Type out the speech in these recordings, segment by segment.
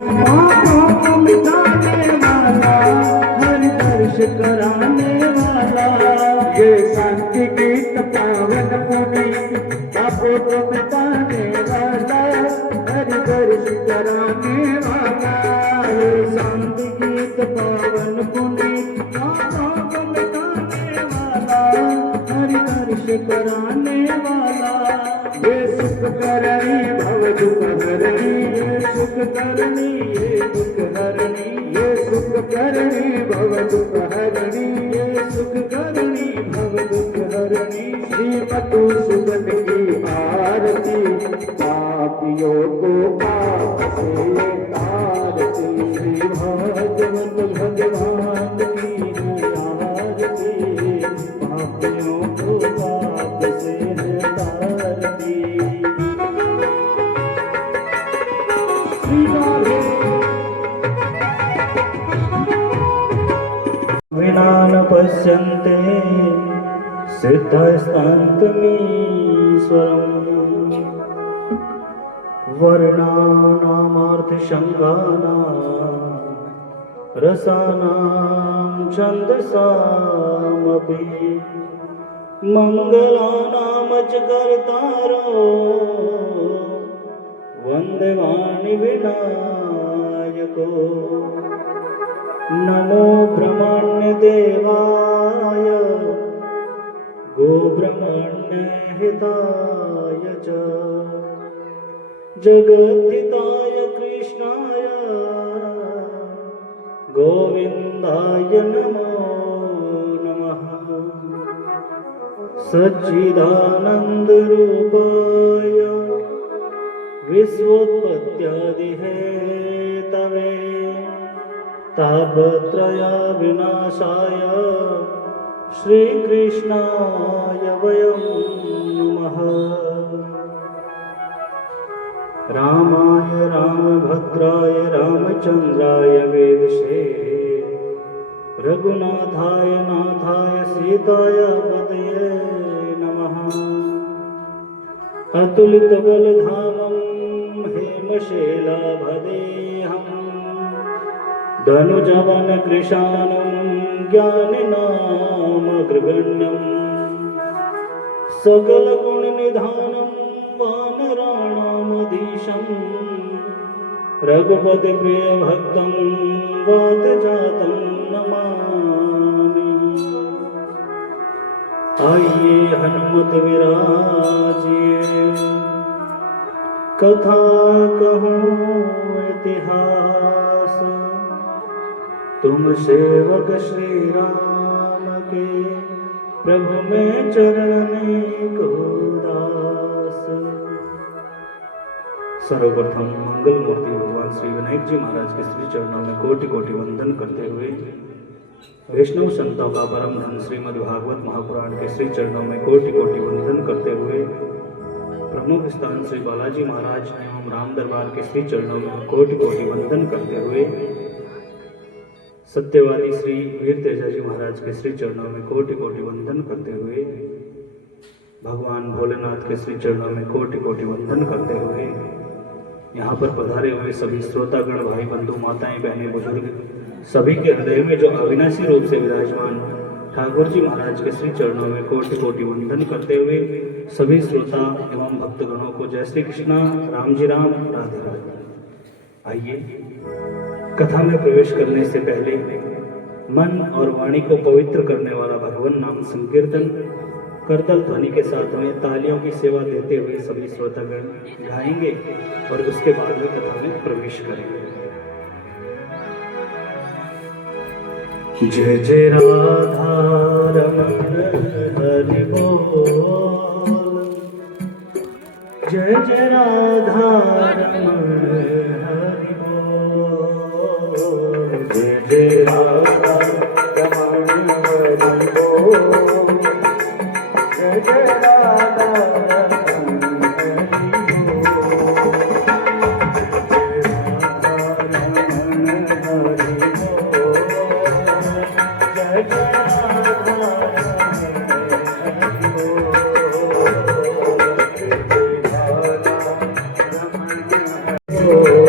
पापों को मिटाने वाला, हर दर्श कराने वाला, ये शांति गीत पावन पुनीत, पापों को मिटाने वाला, हर दर्श कराने वाला, ये शांति गीत पावन पुनीत, पापों को मिटाने वाला, हर दर्श कराने वाला, ये सुख करणी भव दुख हरणी, ये सुख करणी ये दुख हरणी, ये सुख करणी भव दुख हरणी, ये सुख करणी भव दुख हरणी, श्रीमतु सुगन की आरती, पापियों को पाप से तारती, श्री भागवत भगवान की आरती, पापियों को पाप से तारती। विना न पश्यन्ते सिद्धस्तान्तमीश्वरम्, वर्णानामर्थशङ्कानां रसानां छन्दसामपि, मङ्गलानां च कर्तारो वन्दे वाणि विनायको, नमो ब्रह्मण्य देवाय गो ब्रह्मण्य हिताय च, जगद्धिताय कृष्णाय गोविन्दाय नमो नमः, सच्चिदानन्द रूपाय विश्वोत्पत्त्यादि हेतवे, तापत्रय विनाशाय श्रीकृष्णाय वयं नमः। रामाय रामभद्राय रामचन्द्राय वेदसे, रघुनाथाय नाथाय सीताय पतये नमः। अतुलितबलधामं हेमशैलाभदेहं, धनुजवन कृशानं ज्ञानिनामग्रगण्यं, सकलगुणनिधानं वानराणामधीशं, रघुपतिप्रियभक्तं वातजातं नमामि। आइए हनुमत विराजिए, कथा कहूँ इतिहास, तुम सेवक श्री राम के, प्रभु में चरण को दास। सर्वप्रथम मंगल मूर्ति भगवान श्री विनायक जी महाराज के श्री चरणों में कोटि कोटि वंदन करते हुए, वैष्णव संतों का परम धन श्रीमद् भागवत महापुराण के श्री चरणों में कोटि कोटि वंदन करते हुए, प्रमुख स्थान श्री बालाजी महाराज एवं राम दरबार के श्री चरणों में कोटि कोटि वंदन करते हुए, सत्यवादी श्री वीर तेजा जी महाराज के श्री चरणों में कोटि कोटि वंदन करते हुए, भगवान भोलेनाथ के श्री चरणों में कोटि कोटि वंदन करते हुए, यहाँ पर पधारे हुए सभी श्रोतागण भाई बंधु माताएं बहनें बुजुर्ग सभी के हृदय में जो अविनाशी रूप से विराजमान ठाकुर जी महाराज के श्री चरणों में कोटि कोटि वंदन करते हुए, सभी श्रोता एवं भक्तगणों को जय श्री कृष्णा, राम जी राम, राधे राधे। आइए कथा में प्रवेश करने से पहले मन और वाणी को पवित्र करने वाला भगवान नाम संकीर्तन करतल ध्वनि के साथ में तालियों की सेवा देते हुए सभी श्रोतागण गाएंगे और उसके बाद में कथा में प्रवेश करेंगे। जय जय राधा रमण हरि बोल, जय जय राधा रमण हरि बोल, जय जय राधा रमण हरि बोल, जय जय राधा रमण हरि बोल, जय राधा रमण हरि बोल, जय जय राधा रमण हरि बोल।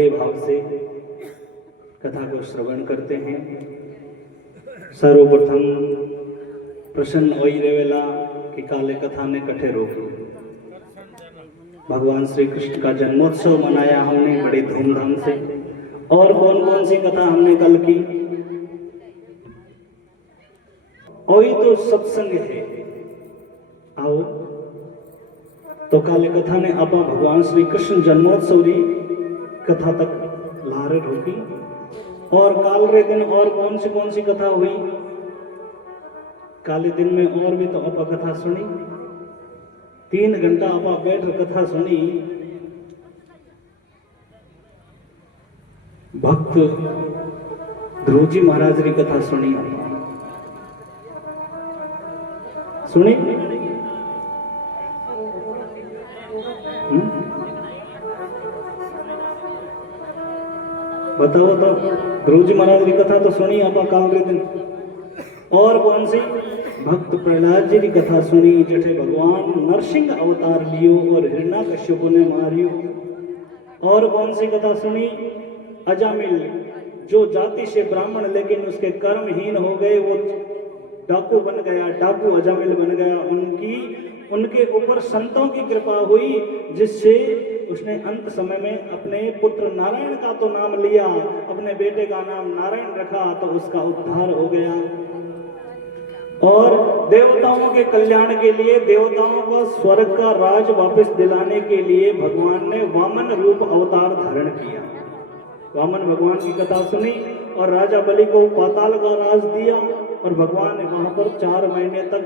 बड़े भाव से कथा को श्रवण करते हैं। सर्वप्रथम प्रसन्न होई रेवेला कि काले कथा ने कठे रोकी। भगवान श्री कृष्ण का जन्मोत्सव मनाया हमने बड़े धूमधाम से। और कौन कौन सी कथा हमने कल की? वही तो सत्संग है। आओ तो काले कथा ने आपा भगवान श्री कृष्ण जन्मोत्सव री कथा तक लारे रोकी। और काल रे दिन और कौन सी कथा हुई? काले दिन में और भी तो आपा कथा सुनी। 3 घंटा आपा बैठ कथा सुनी। भक्त ध्रुव जी महाराज की कथा सुनी। सुनी? बताओ तो, ध्रुव जी महाराज की कथा तो सुनी आपा काल के दिन। और कौन सी? भक्त प्रहलाद जी की कथा सुनी, जिठे भगवान नरसिंह अवतार लियो और हिरण्यकश्यप ने मारियो। और कौन सी कथा सुनी? अजामिल, जो जाति से ब्राह्मण लेकिन उसके कर्महीन हो गए, वो डाकू बन गया, डाकू अजामिल बन गया। उनके ऊपर संतों की कृपा हुई, जिससे उसने अंत समय में अपने पुत्र नारायण का तो नाम लिया, अपने बेटे का नाम नारायण रखा, तो उसका उद्धार हो गया। और देवताओं के कल्याण के लिए, देवताओं को स्वर्ग का राज वापस दिलाने के लिए भगवान ने वामन रूप अवतार धारण किया। वामन भगवान की कथा सुनी और राजा बलि को पाताल का राज दिया। और भगवान ने वहां पर 4 महीने तक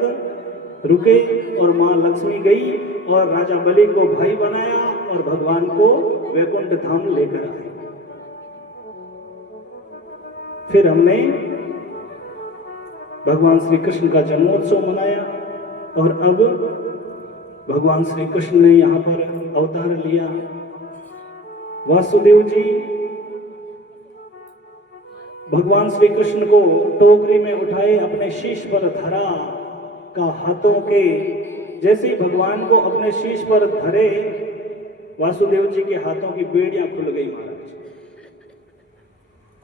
रुके और मां लक्ष्मी गई और राजा बलि को भाई बनाया और भगवान को वैकुंठ धाम लेकर आए। फिर हमने भगवान श्री कृष्ण का जन्मोत्सव मनाया। और अब भगवान श्री कृष्ण ने यहां पर अवतार लिया। वासुदेव जी भगवान श्री कृष्ण को टोकरी में उठाए, अपने शीश पर धरा का हाथों के। जैसे ही भगवान को अपने शीश पर धरे, वासुदेव जी के हाथों की बेड़ियां खुल गई महाराज।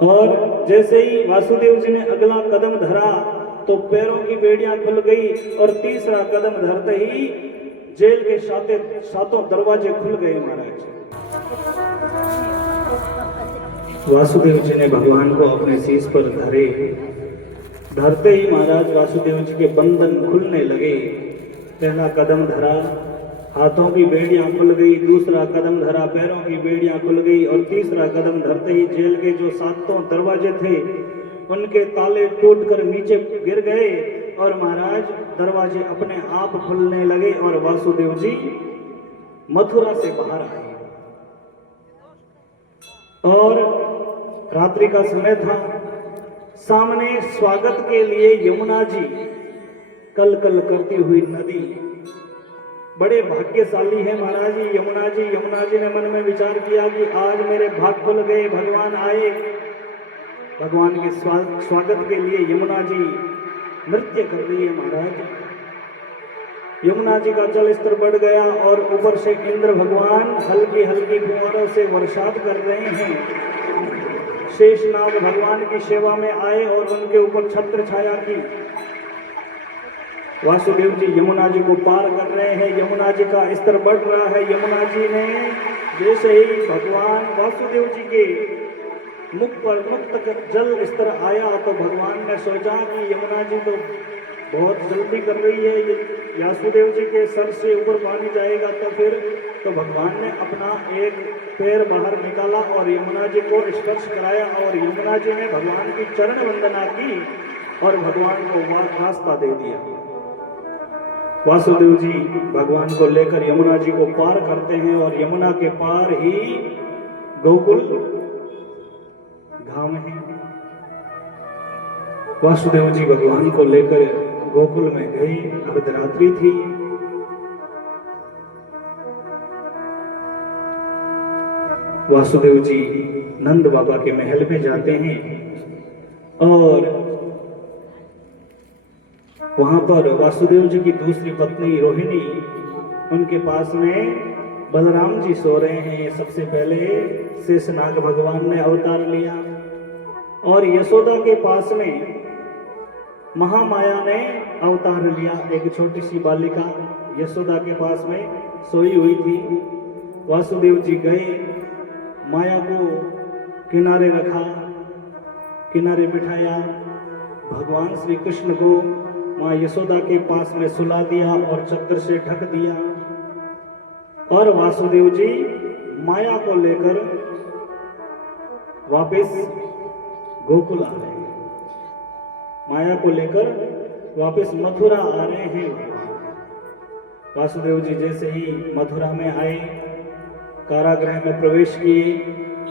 और जैसे ही वासुदेव जी ने अगला कदम धरा तो पैरों की बेड़ियां खुल गई। और तीसरा कदम धरते ही जेल के सातों दरवाजे खुल गए महाराज। वासुदेव जी ने भगवान को अपने शीश पर धरते ही महाराज वासुदेव जी के बंधन खुलने लगे। पहला कदम धरा, हाथों की बेड़ियां खुल गई। दूसरा कदम धरा, पैरों की बेड़ियां खुल गई। और तीसरा कदम धरते ही जेल के जो 7 दरवाजे थे, उनके ताले टूटकर नीचे गिर गए। और महाराज दरवाजे अपने आप खुलने लगे और वासुदेव जी मथुरा से बाहर आए। और रात्रि का समय था। सामने स्वागत के लिए यमुना जी, कल कल करती हुई नदी। बड़े भाग्यशाली है महाराज जी यमुना जी। यमुना जी ने मन में विचार किया कि आज मेरे भाग खुल गए, भगवान आए। भगवान के स्वागत के लिए यमुना जी नृत्य कर रही है महाराज। यमुना जी का जल स्तर बढ़ गया और ऊपर से इंद्र भगवान हल्की हल्की फुहारों से वर्षात कर रहे हैं। शेषनाग भगवान की सेवा में आए और उनके ऊपर छत्र छाया की। वासुदेव जी यमुना जी को पार कर रहे हैं। यमुना जी का स्तर बढ़ रहा है। यमुना जी ने जैसे ही भगवान वासुदेव जी के मुख तक जल स्तर आया तो भगवान ने सोचा कि यमुना जी तो बहुत जल्दी कर रही है, ये वासुदेव जी के सर से ऊपर पानी जाएगा। तो भगवान ने अपना एक पैर बाहर निकाला और यमुना जी को स्पर्श कराया। और यमुना जी ने भगवान की चरण वंदना की और भगवान को रास्ता दे दिया। वासुदेव जी भगवान को लेकर यमुना जी को पार करते हैं और यमुना के पार ही गोकुल धाम है। वासुदेव जी भगवान को लेकर गोकुल में गई। अर्धरात्रि थी। वासुदेव जी नंद बाबा के महल में जाते हैं और वहां पर वासुदेव जी की दूसरी पत्नी रोहिणी उनके पास में बलराम जी सो रहे हैं। सबसे पहले शेषनाग भगवान ने अवतार लिया और यशोदा के पास में महामाया ने अवतार लिया। एक छोटी सी बालिका यशोदा के पास में सोई हुई थी। वासुदेव जी गए, माया को किनारे रखा, किनारे बिठाया, भगवान श्री कृष्ण को माँ यशोदा के पास में सुला दिया और चद्दर से ढक दिया। और वासुदेव जी माया को लेकर वापस गोकुल आ रहे हैं, माया को लेकर वापस मथुरा आ रहे हैं। वासुदेव जी जैसे ही मथुरा में आए, कारागृह में प्रवेश किए।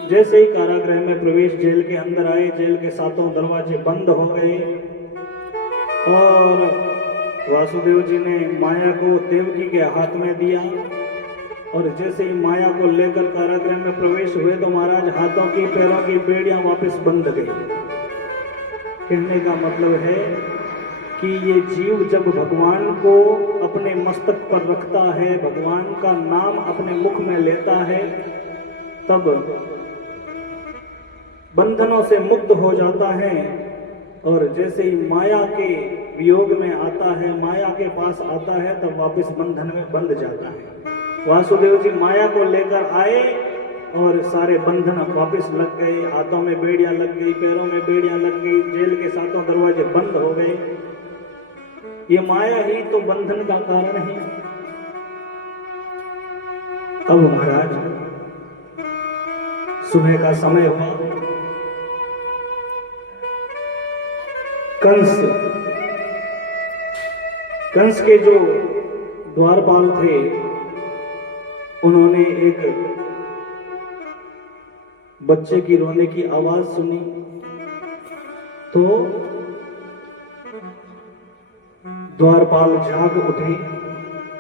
जैसे ही कारागृह में प्रवेश, जेल के अंदर आए, जेल के सातों दरवाजे बंद हो गए और वासुदेव जी ने माया को देवकी के हाथ में दिया। और जैसे ही माया को लेकर कारागृह में प्रवेश हुए तो महाराज हाथों की पैरों की बेड़ियां वापस बंद गई। कहने का मतलब है कि ये जीव जब भगवान को अपने मस्तक पर रखता है, भगवान का नाम अपने मुख में लेता है, तब बंधनों से मुक्त हो जाता है। और जैसे ही माया के वियोग में आता है, माया के पास आता है, तब वापस बंधन में बंध जाता है। वासुदेव जी माया को लेकर आए और सारे बंधन वापस लग गए। हाथों में बेड़ियां लग गई, पैरों में बेड़ियां लग गई, जेल के सातों दरवाजे बंद हो गए। ये माया ही तो बंधन का कारण है। अब महाराज सुबह का समय हुआ। कंस के जो द्वारपाल थे, उन्होंने एक बच्चे की रोने की आवाज सुनी तो द्वारपाल जाग उठे,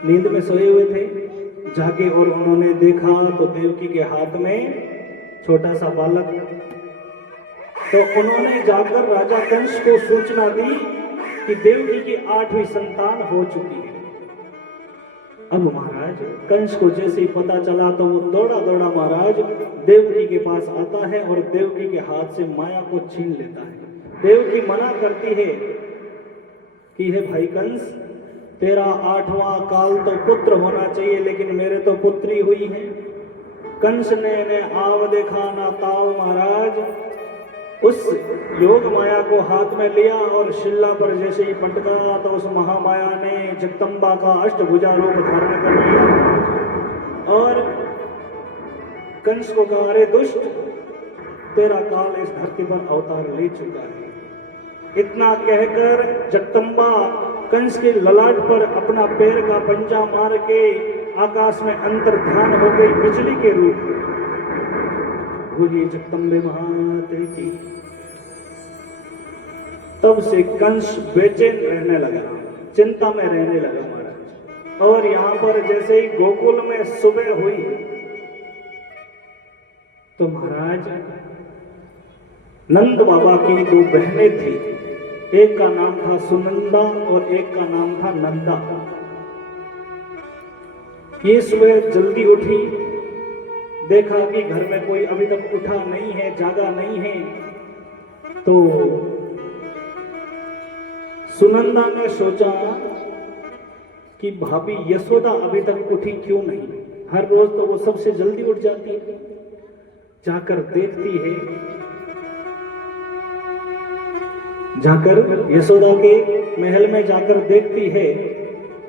नींद में सोए हुए थे, जागे और उन्होंने देखा तो देवकी के हाथ में छोटा सा बालक। तो उन्होंने जाकर राजा कंस को सूचना दी कि देवकी की 8वीं संतान हो चुकी है। अब महाराज कंस को जैसे ही पता चला तो वो दौड़ा दौड़ा महाराज देवकी के पास आता है और देवकी के हाथ से माया को छीन लेता है। देवकी मना करती है कि हे भाई कंस, तेरा 8वां काल तो पुत्र होना चाहिए, लेकिन मेरे तो पुत्री हुई है। कंस ने आव देखा ना ताव महाराज, उस योग माया को हाथ में लिया और शिला पर जैसे ही पटका तो उस महामाया ने जगदम्बा का अष्टभुजा रूप धारण कर लिया और कंस को कहा, अरे दुष्ट, तेरा काल इस धरती पर अवतार ले चुका है। इतना कहकर जगदम्बा कंस के ललाट पर अपना पैर का पंजा मार के आकाश में अंतर्धान हो गई बिजली के रूप में। बोलिए जगदम्बे महाते की। तब से कंस बेचैन रहने लगा, चिंता में रहने लगा महाराज। और यहां पर जैसे ही गोकुल में सुबह हुई तो महाराज नंद बाबा की 2 बहनें थी, एक का नाम था सुनंदा और एक का नाम था नंदा। ये सुबह जल्दी उठी, देखा कि घर में कोई अभी तक उठा नहीं है, जागा नहीं है। तो सुनंदा ने सोचा कि भाभी यशोदा अभी तक उठी क्यों नहीं, हर रोज तो वो सबसे जल्दी उठ जाती है। जाकर देखती है, जाकर यशोदा के महल में जाकर देखती है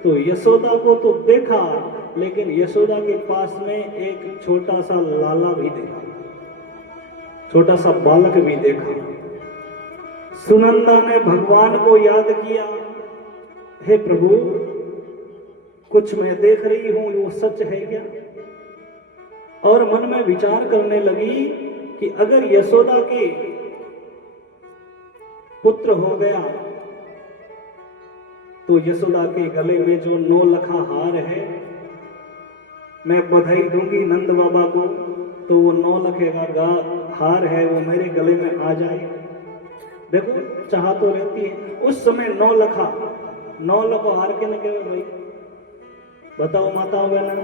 तो यशोदा को तो देखा, लेकिन यशोदा के पास में एक छोटा सा लाला भी देखा, छोटा सा बालक भी देखा। सुनंदा ने भगवान को याद किया, हे प्रभु, कुछ मैं देख रही हूं, वो सच है क्या? और मन में विचार करने लगी कि अगर यशोदा के पुत्र हो गया तो यशोदा के गले में जो 9 लखा हार है, मैं बधाई दूंगी नंद बाबा को, तो वो 9 लखे का हार है वो मेरे गले में आ जाए। देखो चाह तो रहती है उस समय 9 लखा हार के न कहे भाई, बताओ माताओं बहन,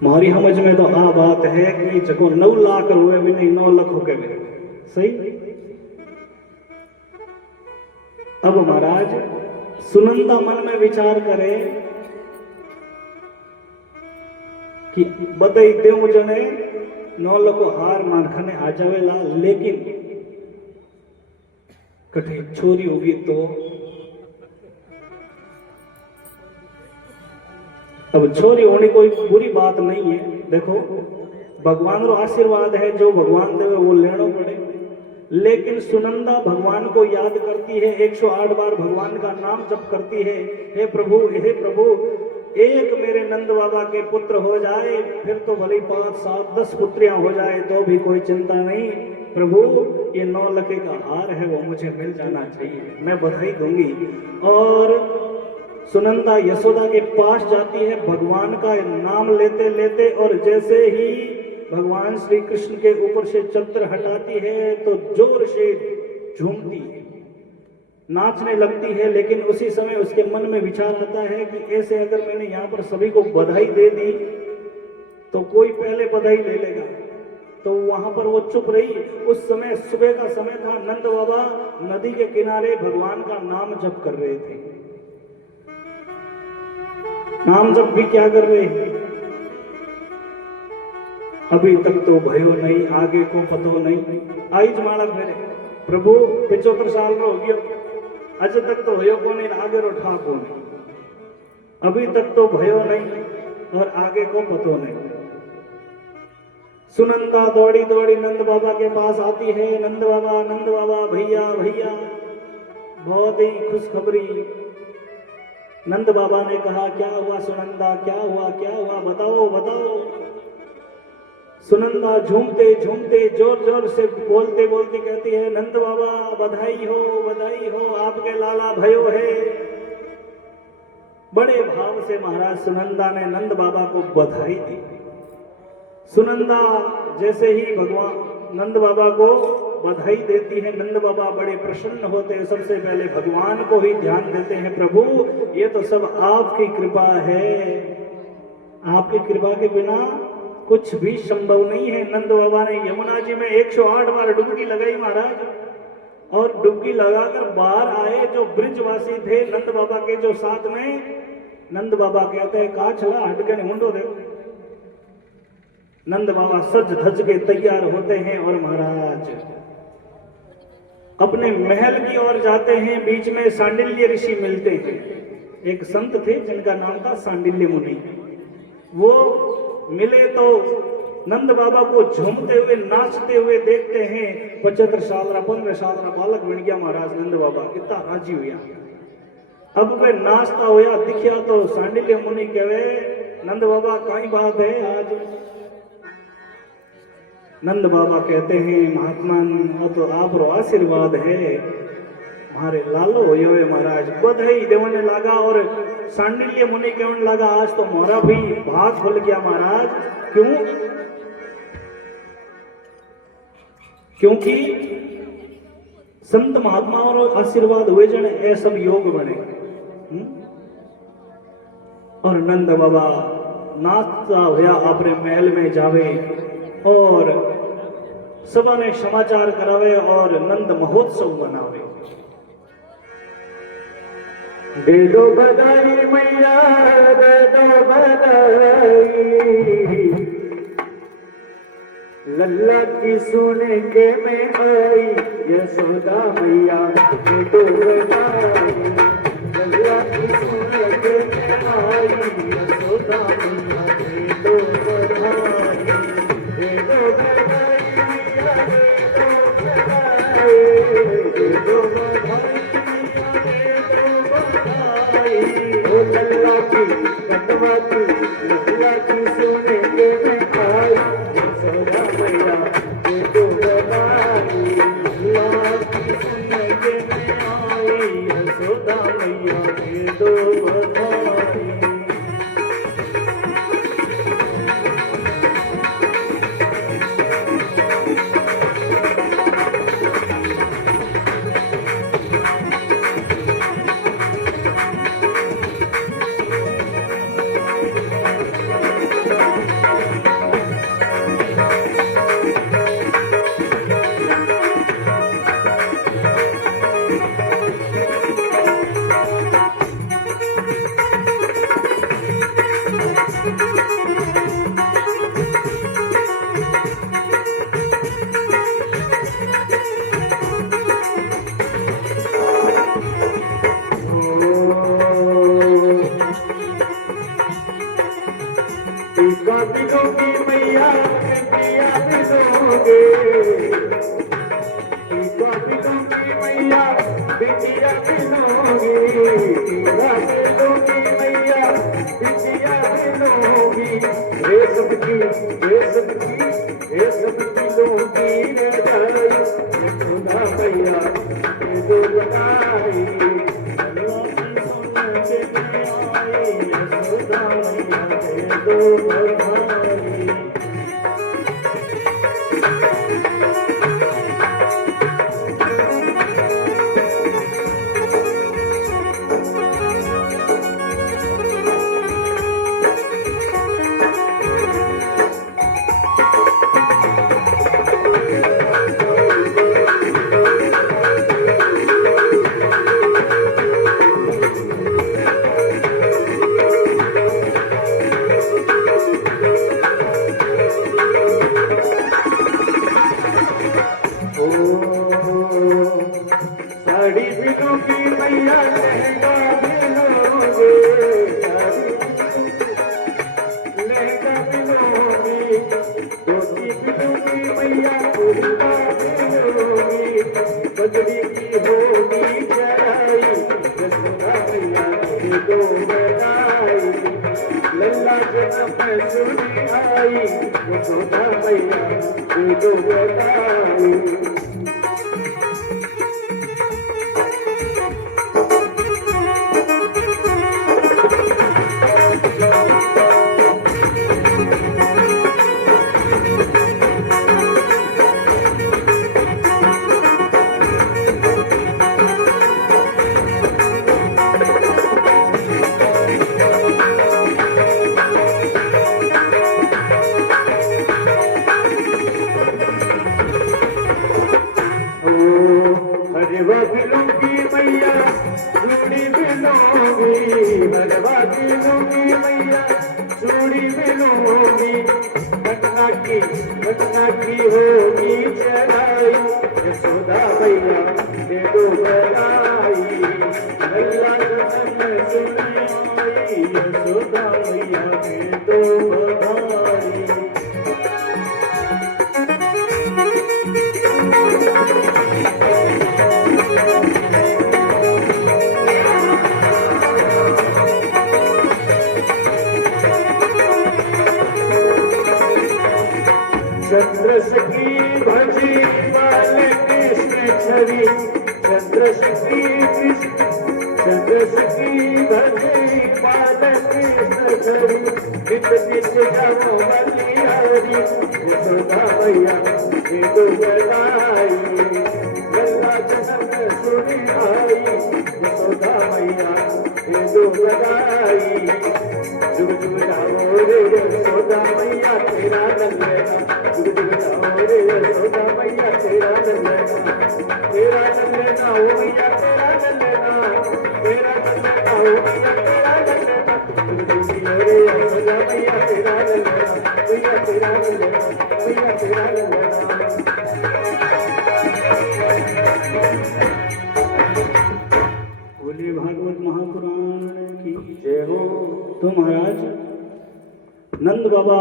मारी समझ में तो आ बात है कि जको 9 लाख हुए भी नहीं 9 लाख हो के भी सही। अब महाराज सुनंदा मन में विचार करे कि बदई देव जने 9 लाख हार मानखाने आ जावेला, लेकिन कठे छोरी होगी तो अब छोरी होनी कोई बुरी बात नहीं है। देखो भगवान रो आशीर्वाद है, जो भगवान देवे वो लेनो पड़े। लेकिन सुनंदा भगवान को याद करती है, 108 बार भगवान का नाम जप करती है, हे प्रभु एक मेरे नंद बाबा के पुत्र हो जाए, फिर तो भले 5, 7, 10 पुत्रियां हो जाए तो भी कोई चिंता नहीं। प्रभु ये 9 लाख का हार है वो मुझे मिल जाना चाहिए, मैं बधाई दूंगी। और सुनंदा यशोदा के पास जाती है, भगवान का नाम लेते लेते, और जैसे ही भगवान श्री कृष्ण के ऊपर से चक्र हटाती है तो जोर से झूमती है, नाचने लगती है। लेकिन उसी समय उसके मन में विचार आता है कि ऐसे अगर मैंने यहाँ पर सभी को बधाई दे दी तो कोई पहले बधाई ले लेगा, तो वहां पर वो चुप रही। उस समय सुबह का समय था, नंद बाबा नदी के किनारे भगवान का नाम जप कर रहे थे। नाम जप भी क्या कर रहे हैं, अभी तक तो भयो नहीं, आगे को पतो नहीं। आईज मालक मेरे प्रभु 75 साल रो हो गया, अज तक तो भयो को नहीं, आगे रो ठा को नहीं, अभी तक तो भयो नहीं और आगे को पतो नहीं। सुनंदा दौड़ी दौड़ी नंद बाबा के पास आती है, नंद बाबा भैया भैया, बहुत ही खुशखबरी। नंद बाबा ने कहा क्या हुआ सुनंदा, क्या हुआ बताओ बताओ। सुनंदा झूमते झूमते जोर जोर से बोलते बोलते कहती है, नंद बाबा बधाई हो, आपके लाला भयो है। बड़े भाव से महाराज सुनंदा ने नंद बाबा को बधाई दी। सुनंदा जैसे ही भगवान नंद बाबा को बधाई देती है, नंद बाबा बड़े प्रसन्न होते हैं, सबसे पहले भगवान को ही ध्यान देते हैं, प्रभु ये तो सब आपकी कृपा है, आपकी कृपा के बिना कुछ भी संभव नहीं है। नंद बाबा ने यमुना जी में 108 बार डुबकी लगाई महाराज, और डुबकी लगाकर बाहर आए। जो ब्रिजवासी थे नंद बाबा के जो साथ में, नंद बाबा कहते हैं का चला हट के मुंडो देखो। नंद बाबा सज धज के तैयार होते हैं और महाराज अपने महल की ओर जाते हैं। बीच में सांडिल्य ऋषि मिलते हैं, एक संत थे जिनका नाम था सांडिल्य मुनि। वो मिले तो नंद बाबा को झूमते हुए नाचते हुए देखते हैं। 75 साल 15 साल का बालक बन गया महाराज नंद बाबा, कितना राजी हुआ। अब वे नाचता हुआ दिखिया तो सांडिल्य मुनि कहे, नंद बाबा कई बात है आज। नंद बाबा कहते हैं, महात्मा तो आप रो आशीर्वाद है, हमारे लालो हो महाराज। बधाई देवने लगा और सांडिल्य मुनि कहने लगा, आज तो मोरा भी भाग खुल गया महाराज। क्यों? क्योंकि संत महात्माओं रो आशीर्वाद हुए जन ए सब योग बने। और नंद बाबा नाचता हुआ अपने महल में जावे और सभा ने समाचार करावे और नंद महोत्सव मनावे। दे दो बधाई मैया, दे दो बधाई, लल्ला की सुने के मैं आई, यशोदा मैया दे दो बधाई, लल्ला की सुने के मैं आई, यशोदा मैया दे दो बधाई, दे दो बधाई मैया, दे दो बधाई, लल्ला की कटवा की, लल्ला की सोने के में आई, यशोदा मैया दे दो बधाई, लल्ला की सोने के में आई, यशोदा मैया दे दो बधाई। बिलों की मैया बिटिया बिलोगे, बिलों की मैया बिटिया बिलोगी, बिलों की मैया बिटिया बिलोगी, रेशम की लोगी रजाई, यशोदा मैया ये दो बनाई, यशोदा मैया ये दो बनाई। साड़ी बिलोगी मैया लहंगा बिलोगे, लहंगा बिलोगी, धोती बिलोगी मैया कुर्ता बिलोगी, बजरी की होगी चढ़ाई, यशोदा मैया ये दो बनाई, लल्ला जन्म सुनी आई, यशोदा मैया ये दो बनाई। हरवा बिलोगी मैया चूड़ी बिलोगी, हरवा बिलोगी मैया चूड़ी बिलोगी, घटना की होगी चढ़ाई, यशोदा मैया ये दो बनाई, लल्ला जन्म सुनी आई, यशोदा मैया ये दो बनाई। चंद्रशकी भजी बाल कृष्ण छवि, चंद्रशकी भजी बाल कृष्ण छवि, नित नित जाओ बलिहारी, यशोदा मैया ये दो बनाई, लल्ला जन्म सुनी आई, यशोदा मैया ये दो बनाई, जुग जुग जाओ रे यशोदा मैया तेरा नंदना, जुग जुग जाओ रे यशोदा मैया तेरा नंदना, तेरा नंदना हो मैया तेरा नंदना, तेरा नंदना हो मैया तेरा नंदना, जुग जुग जियो रे यशोदा मैया तेरा नंदना, मैया तेरा नंदना, मैया तेरा नंदना। बोलिए भागवत महापुराण की जय हो। तो महाराज नंद बाबा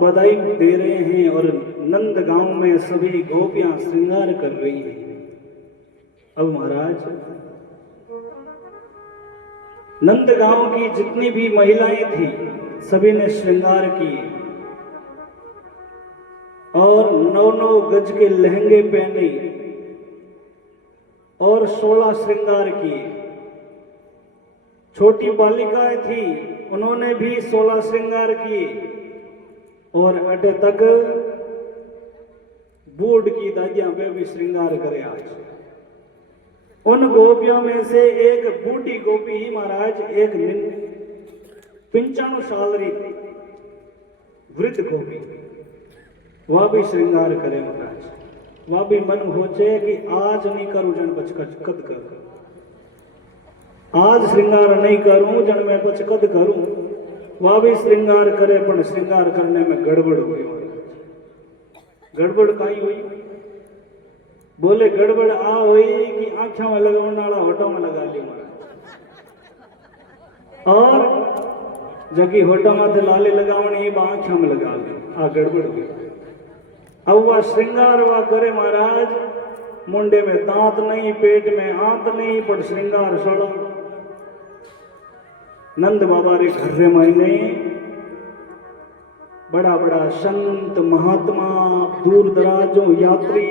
बधाई दे रहे हैं और नंद गांव में सभी गोपियां श्रृंगार कर रही हैं। अब महाराज नंद गांव की जितनी भी महिलाएं थी सभी ने श्रृंगार किए और 9-9 गज के लहंगे पहने और 16 श्रृंगार किए। छोटी बालिकाएं थी उन्होंने भी 16 श्रृंगार किए और अटे तक बूढ़ की दादियां वे भी श्रृंगार करे। आज उन गोपियों में से एक बूढ़ी गोपी ही महाराज एक 95 साल री वृद्ध गोपी वह भी श्रृंगार करे महाराज। वह भी मन होचे कि आज नहीं करूं जन पचकद कर, आज श्रृंगार नहीं करूं जन मैं पचकद करूं। वह भी श्रृंगार करे पर श्रृंगार करने में गड़बड़ हुई। गड़बड़ कहीं हुई? बोले गड़बड़ आ हुई कि आंखों में लगाने वाला होठों में लगा ली महाराज। और जगी होटा माथे लाले लगावणी आंखों में लगा ले आ गड़बड़ हुई। अब वह श्रृंगार वह करे महाराज, मुंडे में दांत नहीं, पेट में आंत नहीं, पर श्रृंगार सड़ा। नंद बाबा रे घर रे मायने बड़ा बड़ा संत महात्मा, दूर दराजों यात्री,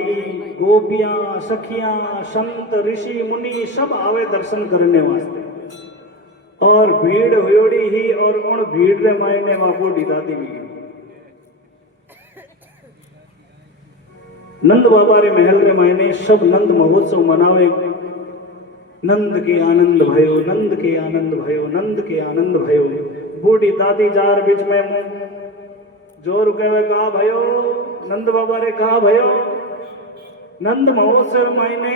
गोपियां सखियां, संत ऋषि मुनि सब आवे दर्शन करने वास्ते। और भीड़ होड़ी ही, और उन भीड़ रे मायने वह बूढ़ी दादी भी। नंद बाबा रे महल रे मायने सब नंद महोत्सव मनावे। नंद के आनंद भयो, नंद के आनंद भयो, नंद के आनंद भयो। बूढ़ी दादी जार बीच में जोर कहे कहा भयो, नंद बाबा रे कहा भयो। नंद महोत्सव मायने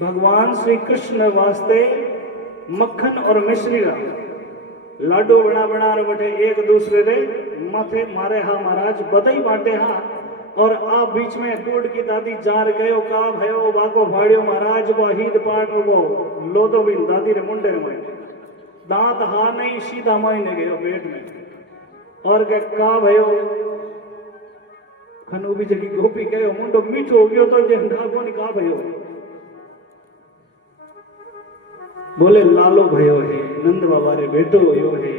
भगवान श्री कृष्ण वास्ते मक्खन और मिश्री रा लाडू बना बना बैठे एक दूसरे रे माथे मारे हा महाराज बधाई बांटे हा। और आप बीच में बूढ़ की दादी जार गयो का भयो बाको फाड़ियो महाराज वो हीद पाट वो लो तो भी दादी रे मुंडे रे मायने दांत हा नहीं सीधा मायने गयो पेट में। और के का भयो खनु भी जगी गोपी कहो मुंडो मीठो हो गयो तो जे ढाको नि का भयो। बोले लालो भयो है, नंद बाबा रे बेटो होयो है।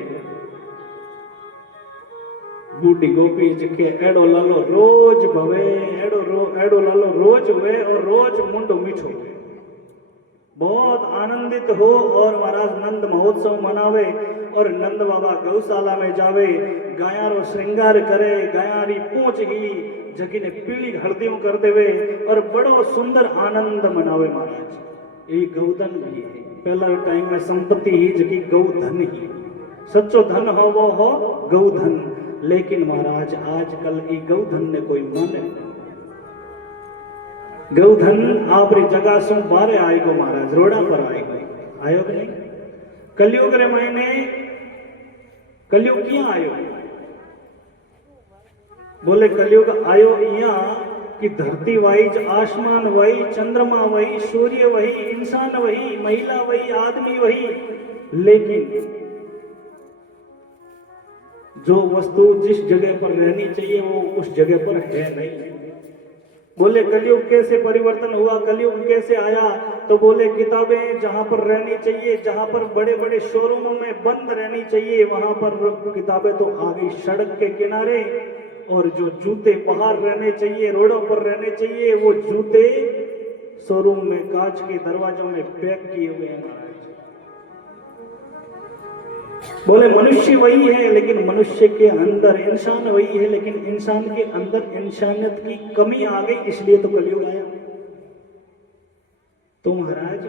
बूढ़ी गोपी जके एड़ो लालो रोज भवे, एड़ो लालो रोज हुए और रोज मुंडो मीठो हुए। बहुत आनंदित हो और महाराज नंद महोत्सव मनावे। और नंद बाबा गौशाला में जावे, गाया रो श्रृंगार करे, गाया री पूंछ ही जगी ने पीली हल्दियों कर देवे और बड़ो सुंदर आनंद मनावे महाराज। ये गौधन भी है, पहला टाइम में संपत्ति ही जगी गौधन ही, सच्चो धन हो वो हो गौधन। लेकिन महाराज आजकल की गौधन ने कोई माने, गौधन आपरी जगह सु बारे आएगो महाराज, रोड़ा पर आएगो, आयो कि नहीं। कलयुग रे मायने कलयुग क्या आयो, बोले कलयुग आयो यहाँ कि धरती वाइज, आसमान वही, चंद्रमा वही, सूर्य वही, इंसान वही, महिला वही, आदमी वही, लेकिन जो वस्तु जिस जगह पर रहनी चाहिए वो उस जगह पर है नहीं। बोले कलयुग कैसे परिवर्तन हुआ, कलयुग कैसे आया, तो बोले किताबें जहां पर रहनी चाहिए, जहां पर बड़े बड़े शोरूमों में बंद रहनी चाहिए, वहां पर किताबें तो आ गई सड़क के किनारे। और जो जूते बाहर रहने चाहिए, रोडों पर रहने चाहिए, वो जूते शोरूम में कांच के दरवाजों में पैक किए हुए हैं महाराज। बोले मनुष्य वही है लेकिन मनुष्य के अंदर इंसान वही है, लेकिन इंसान के अंदर इंसानियत की कमी आ गई, इसलिए तो कलयुग आया। तो महाराज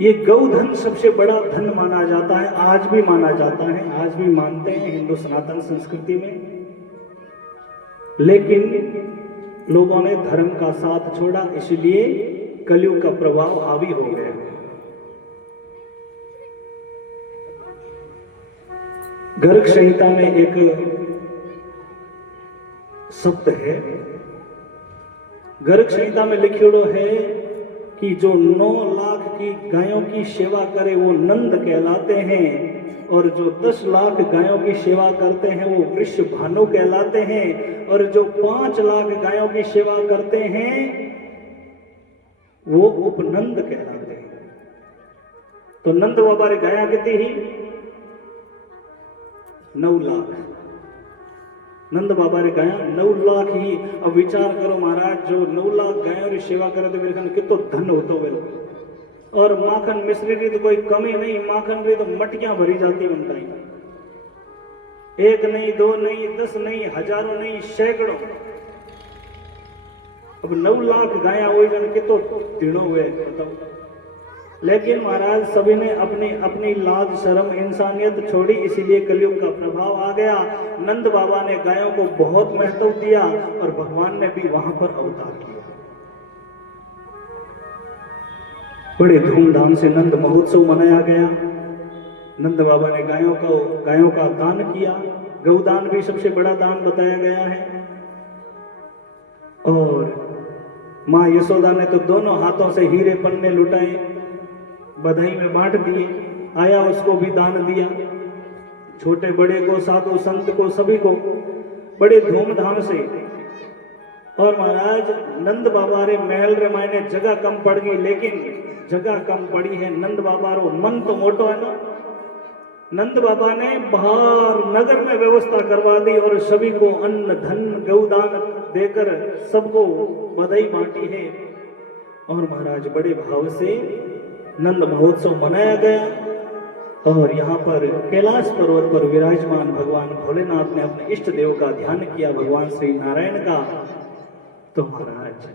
ये गौधन सबसे बड़ा धन माना जाता है, आज भी माना जाता है, आज भी मानते हैं हिंदू सनातन संस्कृति में। लेकिन लोगों ने धर्म का साथ छोड़ा, इसलिए कलयुग का प्रभाव हावी हो गया। गर्ग संहिता में एक शब्द है, गर्ग संहिता में लिखियोड़ो है कि जो 9 लाख की गायों की सेवा करे वो नंद कहलाते हैं, और जो 10 लाख गायों की सेवा करते हैं वो वृषभानु कहलाते हैं, और जो 5 लाख गायों की सेवा करते हैं वो उपनंद कहलाते हैं। तो नंद बाबा रे गाया कितनी ही 9 लाख, नंद बाबा रे गाया 9 लाख ही। अब विचार करो महाराज, जो 9 लाख गायों की सेवा करे तो मेरे ख्याल कितो धन होतो वेलो। और माखन मिश्री की तो कोई कमी नहीं, माखन की तो मटकियां भरी जाती बनता ही, 1 नहीं 2 नहीं 10 नहीं हजारों नहीं सैकड़ों। अब 9 लाख गाया हो जन कितो दिनों हुए बताओ। लेकिन महाराज सभी ने अपनी अपनी लाज शर्म इंसानियत छोड़ी, इसीलिए कलयुग का प्रभाव आ गया। नंद बाबा ने गायों को बहुत महत्व दिया और भगवान ने भी वहां पर अवतार किया। बड़े धूमधाम से नंद महोत्सव मनाया गया। नंद बाबा ने गायों का दान किया, गौदान भी सबसे बड़ा दान बताया गया है। और माँ यशोदा ने तो दोनों हाथों से हीरे पन्ने लुटाए, बधाई में बांट दिए, आया उसको भी दान दिया। छोटे बड़े को, साधु संत को, सभी को बड़े धूमधाम से। और महाराज नंद बाबा रे महल रे मायने जगह कम पड़ गई, लेकिन जगह कम पड़ी है नंद बाबा रो मन तो मोटो है ना। नंद बाबा ने बाहर नगर में व्यवस्था करवा दी और सभी को अन्न धन गौदान देकर सबको बधाई बांटी है। और महाराज बड़े भाव से नंद महोत्सव मनाया गया। और यहाँ पर कैलाश पर्वत पर विराजमान भगवान भोलेनाथ ने अपने इष्ट देव का ध्यान किया, भगवान श्री नारायण का। तो महाराज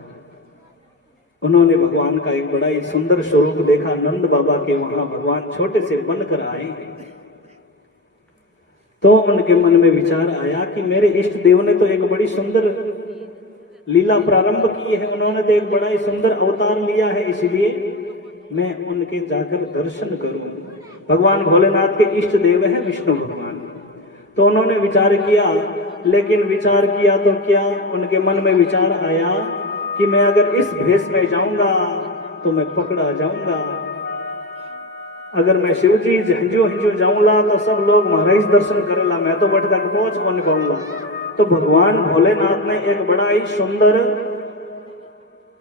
उन्होंने भगवान का एक बड़ा ही सुंदर स्वरूप देखा। नंद बाबा के वहां भगवान छोटे से बनकर आए। तो उनके मन में विचार आया कि मेरे इष्ट देव ने तो एक बड़ी सुंदर लीला प्रारंभ की है, उन्होंने तो एक बड़ा ही सुंदर अवतार लिया है, इसलिए मैं उनके जाकर दर्शन करूं। भगवान भोलेनाथ के इष्ट देव हैं विष्णु भगवान। तो उन्होंने विचार किया, लेकिन विचार किया तो क्या, उनके मन में विचार आया कि मैं अगर इस भेष में जाऊंगा तो मैं पकड़ा जाऊंगा। अगर मैं शिव जी हंजू जाऊंगा तो सब लोग महाराज दर्शन करेला, मैं तो बट तक पहुंच नहीं पाऊंगा। तो भगवान भोलेनाथ ने एक बड़ा ही सुंदर,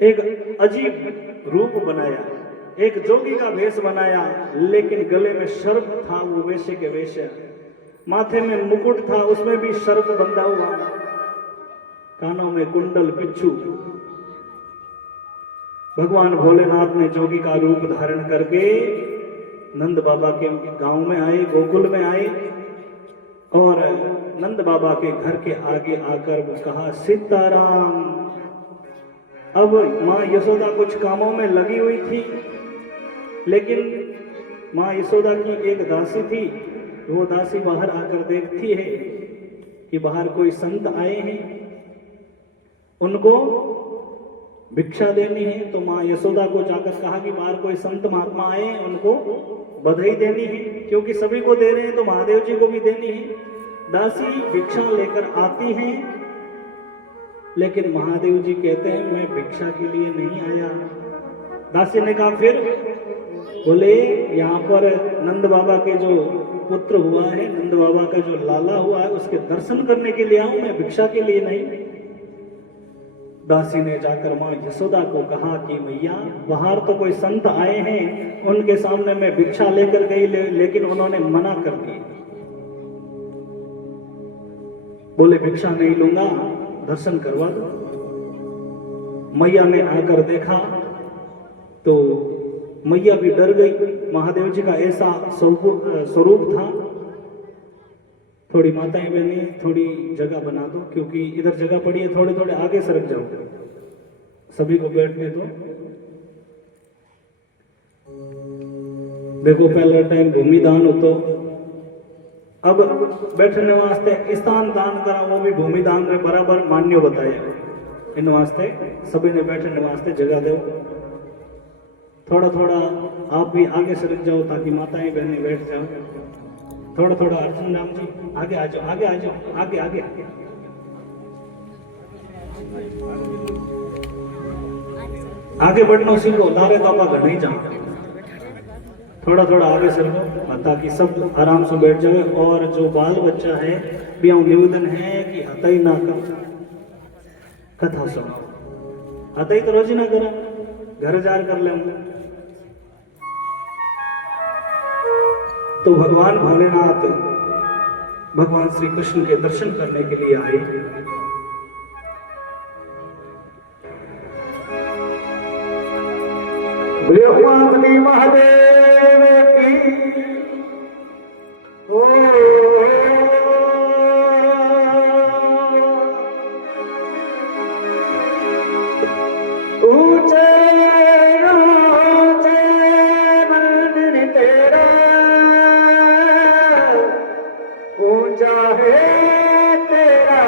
एक अजीब रूप बनाया, एक जोगी का भेष बनाया, लेकिन गले में सर्प था, वो वैसे के वैसे। माथे में मुकुट था, उसमें भी सर्प बंधा हुआ, कानों में कुंडल बिच्छू। भगवान भोलेनाथ ने जोगी का रूप धारण करके नंद बाबा के गांव में आए, गोकुल में आए। और नंद बाबा के घर के आगे आकर कहा, सीताराम। अब माँ यशोदा कुछ कामों में लगी हुई थी, लेकिन माँ यशोदा की एक दासी थी। वो दासी बाहर आकर देखती है कि बाहर कोई संत आए हैं, उनको भिक्षा देनी है। तो माँ यशोदा को जाकर कहा कि बाहर कोई संत महात्मा आए, उनको बधाई देनी है, क्योंकि सभी को दे रहे हैं तो महादेव जी को भी देनी है। दासी भिक्षा लेकर आती हैं, लेकिन महादेव जी कहते हैं मैं भिक्षा के लिए नहीं आया। दासी ने कहा फिर? बोले यहाँ पर नंद बाबा के जो पुत्र हुआ है, नंद बाबा का जो लाला हुआ है, उसके दर्शन करने के लिए आऊं, मैं भिक्षा के लिए नहीं। दासी ने जाकर माँ यशोदा को कहा कि मैया बाहर तो कोई संत आए हैं, उनके सामने मैं भिक्षा लेकर गई, लेकिन उन्होंने मना कर दी। बोले भिक्षा नहीं लूंगा, दर्शन करवा दो। मैया ने आकर देखा तो मैया भी डर गई। महादेव जी का ऐसा स्वरूप था। थोड़ी माताएं बहनी थोड़ी जगह बना दो, क्योंकि इधर जगह पड़ी है, थोड़े थोड़े आगे सरक जाओ, सभी को बैठने दो। देखो पहला टाइम भूमि दान होतो, अब बैठने वास्ते स्थान दान करा, वो भी भूमि दान में बराबर मान्य बताया। इन वास्ते सभी ने बैठने वास्ते जगह दो। थोड़ा थोड़ा आप भी आगे सरक जाओ ताकि माताएं बहनें बैठ जाओ। थोड़ा थोड़ा अर्जुन राम जी आगे आ जाओ, आगे आ जाओ, आगे आगे आगे बढ़ना सीखो, लारे बाबा घर नहीं जाओ। थोड़ा थोड़ा आगे सरको ताकि सब आराम से बैठ जाए। और जो बाल बच्चा है भी निवेदन है कि हतई ना कर, कथा सुनो। हतई तो रोज ना करा, घर जार कर ले। तो भगवान भोलेनाथ भगवान श्री कृष्ण के दर्शन करने के लिए आए। भगवान महादेव की ऊंचे मंदिर तेरा ऊंचा है तेरा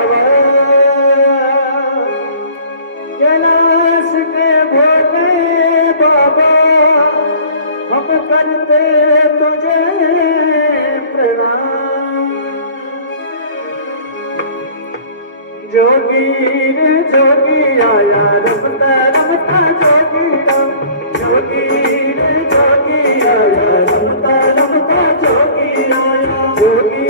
कैलाश के भोले बाबा, हम करते तुझे प्रणाम। जोगी रे जोगी आया, रमता रमता जोगी राम। जोगी रे जोगी आया, रमता रमता जोगी आया। जोगी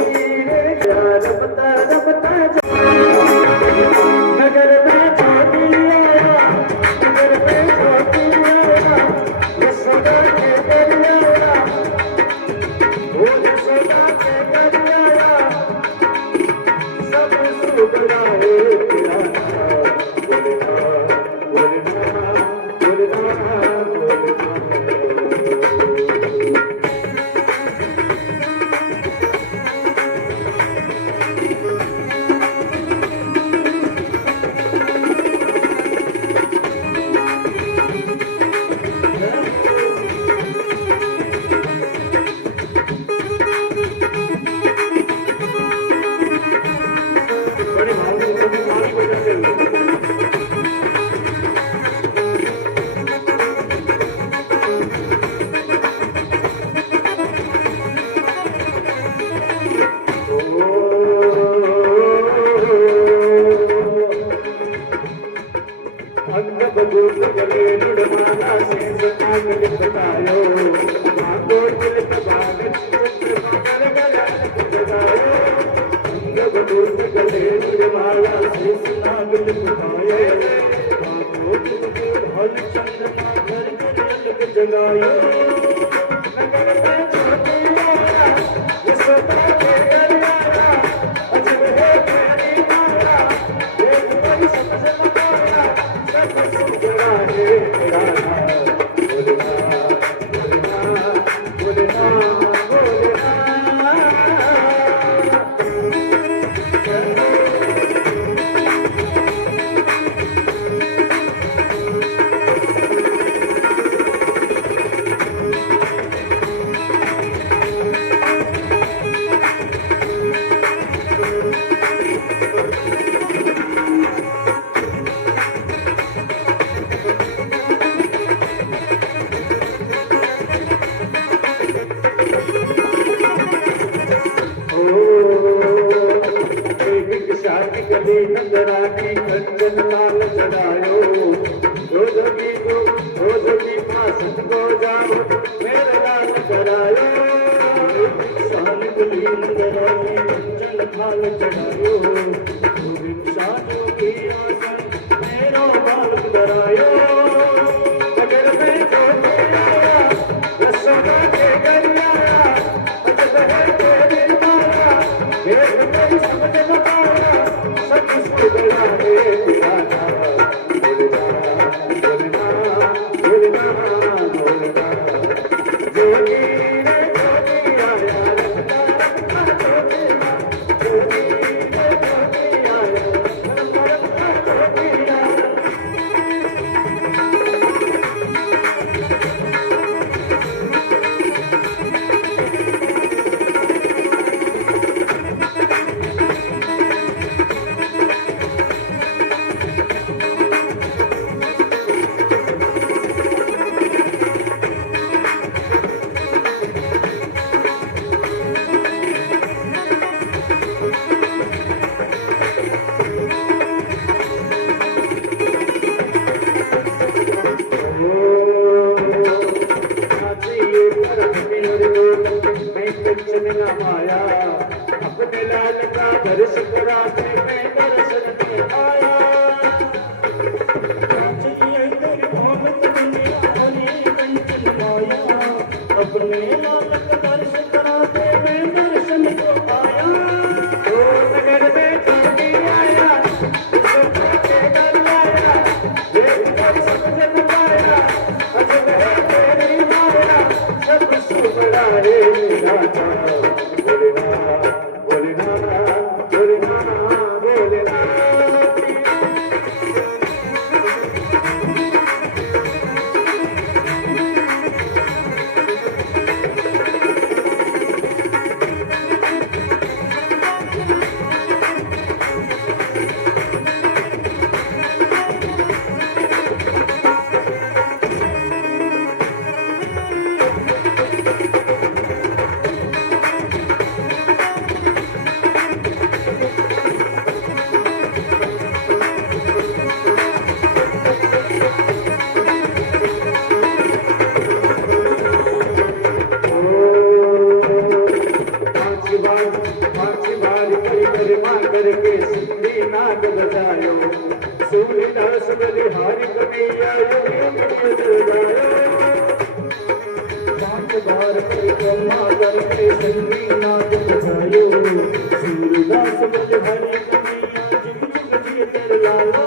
माला शेष नाग लिखाए बाबो तुझे हल चंद्रमा घर घर अलग जगाए नगर में छोटी माया यशोदा के घर आया अजब है तेरी माया एक कोई समझ न पाया सब सुधरा है राधा नंदरानी कंचन लाल चढ़ायो जोगी फांसन को जाओ मेरे लाल चढ़ायो शान गुली नंदरानी कंचन लाल चढ़ायो जोगी आसन मेरो बाल करायो नगर में छोटे आया यशोदा के घर आया अजब है तेरी माया एक कोई समझ न पाया अपने लाल का दर्श कराते मैं दर्शन में आया अपने लाल का दर्श कराते मैं दर्शन को आया नगर में छोटी आया के घर आया समझ न पाया अजब है तेरी माया सब सुबड़ा रे राजा करके सिद्धि नाग बजायो सूर्यदास बलिहारी कन्हैया बार परिक्रमा करके सिद्धि नाग बजायो सूर्यदास बलिहारी कन्हैया जुग जुग जी तेरे लाला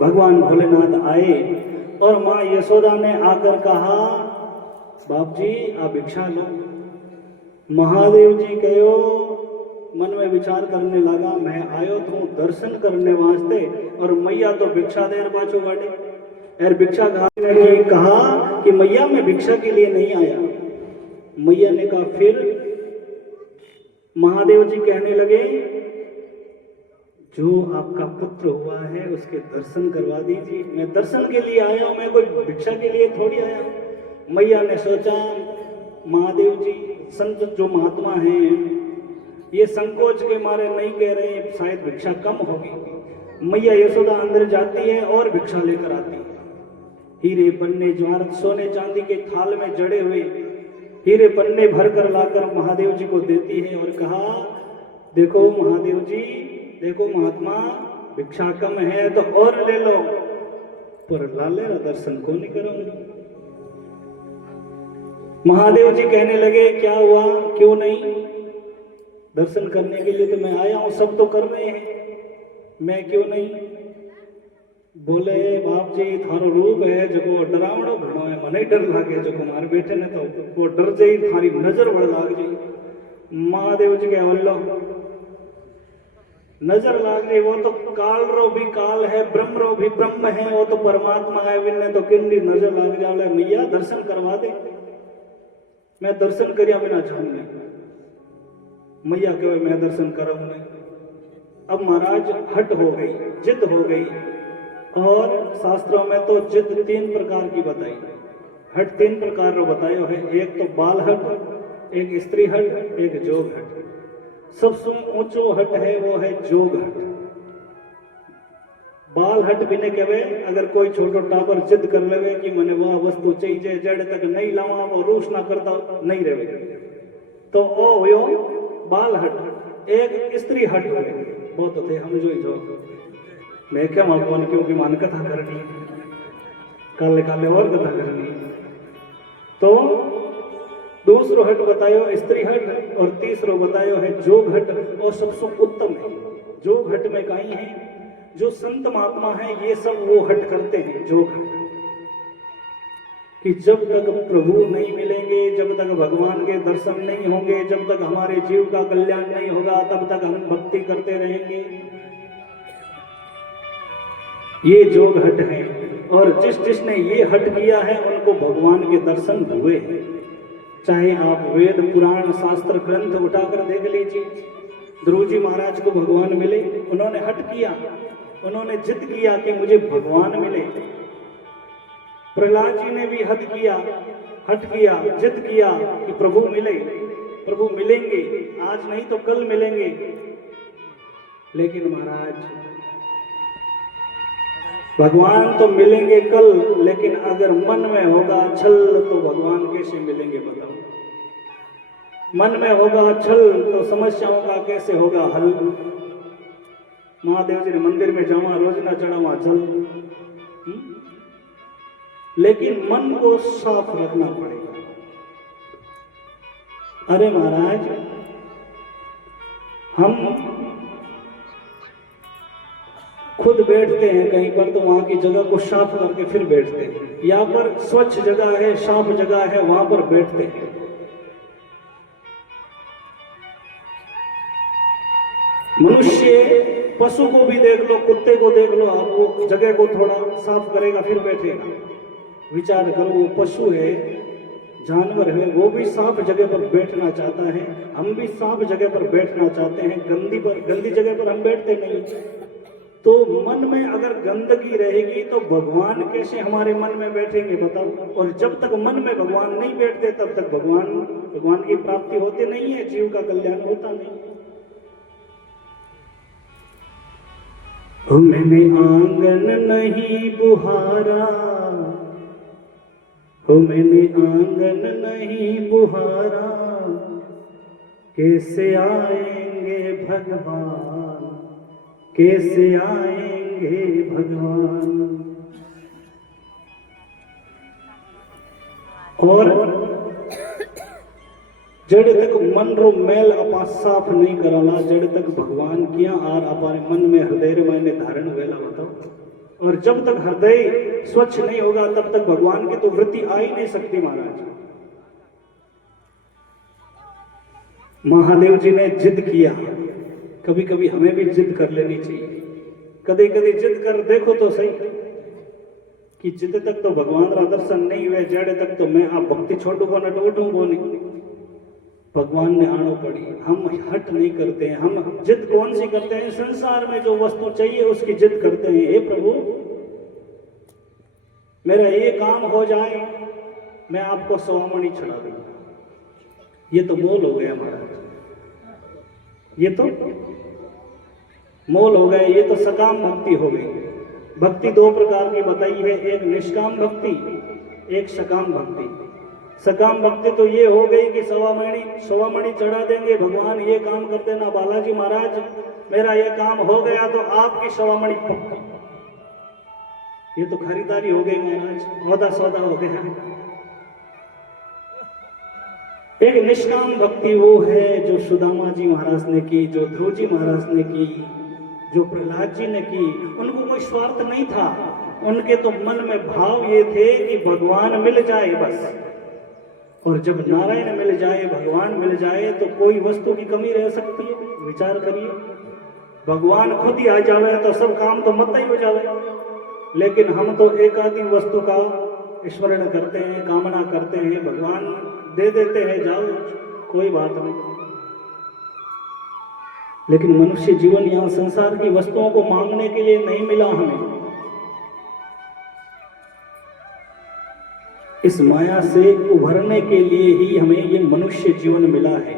भगवान भोलेनाथ आए और माँ यशोदा ने आकर कहा, बाप जी आप भिक्षा लो। महादेव जी कहो मन में विचार करने लगा, मैं आयो तो दर्शन करने वास्ते, और मैया तो भिक्षा देर पाछो गाड़े। यार भिक्षा खाने ने कहा कि मैया मैं भिक्षा के लिए नहीं आया। मैया ने कहा फिर? महादेव जी कहने लगे जो आपका पुत्र हुआ है उसके दर्शन करवा दीजिए। मैं दर्शन के लिए आया हूं, मैं कोई भिक्षा के लिए थोड़ी आया। मैया ने सोचा महादेव जी संत जो महात्मा हैं ये संकोच के मारे नहीं कह रहे हैं, शायद भिक्षा कम होगी। मैया यशोदा अंदर जाती है और भिक्षा लेकर आती है। हीरे पन्ने ज्वारत सोने चांदी के थाल में जड़े हुए हीरे पन्ने भर कर लाकर महादेव जी को देती है और कहा देखो महादेव जी, देखो महात्मा भिक्षा कम है तो और ले लो, पर लाले दर्शन को नहीं करूंगा। महादेव जी कहने लगे क्या हुआ, क्यों नहीं? दर्शन करने के लिए तो मैं आया हूं, सब तो कर रहे हैं, मैं क्यों नहीं? बोले बाप जी थारो रूप है जो डरावड़ो घणो है, मने डर लागे जो मारे बेटे ने तो वो डर जाई, थारी नजर बड़ लाग जाई। महादेव जी के अवल्लो नजर लाग गई, वो तो काल रो भी काल है, ब्रह्म रो भी ब्रह्म है, वो तो परमात्मा है, विन्ने तो किन्नी नजर लाग जाए। मैया दर्शन करवा दे, मैं दर्शन करिया बिना जाऊंगी। मैया कहे मैं दर्शन कराऊंगी। अब महाराज हट हो गई, जिद हो गई, और शास्त्रों में तो जिद 3 प्रकार की बताई, हट 3 प्रकार रो बतायो है। एक तो बाल हट, एक स्त्री हट, एक जोग हट। सबसे ऊंचो हट है वो है जोग हट। बाल हट बिने कहे अगर कोई छोटो टाबर जिद कर लेवे कि मने वह वस्तु चाहिए जड़ तक नहीं लावा, वो रूस ना करता नहीं रहे, तो ओ हुयो बाल हट। एक स्त्री हट बहुत होते हम जो मैं क्या भगवान क्योंकि मान कथा करनी, काले काले और कथा करनी। तो दूसरो हट बतायो स्त्री हट, और तीसरो बतायो है जोग हट। और सबसे उत्तम है जोग हट में कहीं है जो संत महात्मा है ये सब वो हट करते हैं। जोग हट कि जब तक प्रभु नहीं मिलेंगे, जब तक भगवान के दर्शन नहीं होंगे, जब तक हमारे जीव का कल्याण नहीं होगा, तब तक हम भक्ति करते रहेंगे। ये जोग हट है। और जिसने ये हट किया है उनको भगवान के दर्शन हुए हैं। चाहे आप वेद पुराण शास्त्र ग्रंथ उठाकर देख लीजिए, ध्रुव जी महाराज को भगवान मिले, उन्होंने हट किया, उन्होंने जिद किया कि मुझे भगवान मिले। प्रहलाद जी ने भी हट किया, जिद किया कि प्रभु मिले, प्रभु मिलेंगे, आज नहीं तो कल मिलेंगे। लेकिन महाराज भगवान तो मिलेंगे कल, लेकिन अगर मन में होगा छल तो भगवान कैसे मिलेंगे बताओ? मन में होगा छल तो समस्याओं का कैसे होगा हल? महादेव जी ने मंदिर में जावा, रोज ना चढ़ावा जल, लेकिन मन को साफ रखना पड़ेगा। अरे महाराज हम खुद बैठते हैं कहीं पर तो वहां की जगह को साफ करके फिर बैठते हैं। यहाँ पर स्वच्छ जगह है, साफ जगह है, वहां पर बैठते हैं। मनुष्य पशु को भी देख लो, कुत्ते को देख लो, आप वो जगह को थोड़ा साफ करेगा फिर बैठेगा। विचार करो वो पशु है, जानवर है, वो भी साफ जगह पर बैठना चाहता है, हम भी साफ जगह पर बैठना चाहते हैं। गंदी जगह पर हम बैठते नहीं। तो मन में अगर गंदगी रहेगी तो भगवान कैसे हमारे मन में बैठेंगे बताओ? और जब तक मन में भगवान नहीं बैठते तब तक भगवान की प्राप्ति होती नहीं है, जीव का कल्याण होता नहीं। मैंने आंगन नहीं बुहारा, मैंने आंगन नहीं बुहारा, कैसे आएंगे भगवान, कैसे आएंगे भगवान। और जड़ तक मन रो मैल अपा साफ नहीं कराला, जड़ तक भगवान किया आर अपने मन में हृदय मैंने धारण वेला बताओ। और जब तक हृदय स्वच्छ नहीं होगा तब तक भगवान की तो वृत्ति आ ही नहीं सकती। महाराज महादेव जी ने जिद किया, कभी कभी हमें भी जिद कर लेनी चाहिए। कभी कभी जिद कर देखो तो सही कि जिद तक तो भगवान रा दर्शन नहीं हुए, जड़े तक तो मैं आप भक्ति छोड़ूंगा न टूटूंगो नहीं। भगवान ने आनो पड़ी, हम हट नहीं करते हैं। हम जिद कौन सी करते हैं? संसार में जो वस्तु चाहिए उसकी जिद करते हैं। हे प्रभु, मेरा ये काम हो जाए, मैं आपको 100 मणि चढ़ा दूंगा। ये तो मोल हो गया महाराज, ये तो मोल हो गए, ये तो सकाम भक्ति हो गई। भक्ति 2 प्रकार की बताई है, एक निष्काम भक्ति, एक सकाम भक्ति। सकाम भक्ति तो ये हो गई कि 100 मणि चढ़ा देंगे, भगवान ये काम कर देना, बालाजी महाराज मेरा ये काम हो गया तो आपकी 100 मणि पक्की। ये तो खरीदारी हो गई महाराज, औदा सौदा हो गया। एक निष्काम भक्ति वो है जो सुदामा जी महाराज ने की, जो ध्रुव जी महाराज ने की, जो प्रहलाद जी ने की। उनको कोई स्वार्थ नहीं था, उनके तो मन में भाव ये थे कि भगवान मिल जाए बस। और जब नारायण मिल जाए, भगवान मिल जाए तो कोई वस्तु की कमी रह सकती है? विचार करिए, भगवान खुद ही आ जावे तो सब काम तो मत ही हो जावे। लेकिन हम तो एक आदि वस्तु का स्मरण करते हैं, कामना करते हैं, भगवान दे देते हैं, जाओ कोई बात नहीं। लेकिन मनुष्य जीवन यहाँ संसार की वस्तुओं को मांगने के लिए नहीं मिला हमें। इस माया से उभरने के लिए ही हमें ये मनुष्य जीवन मिला है।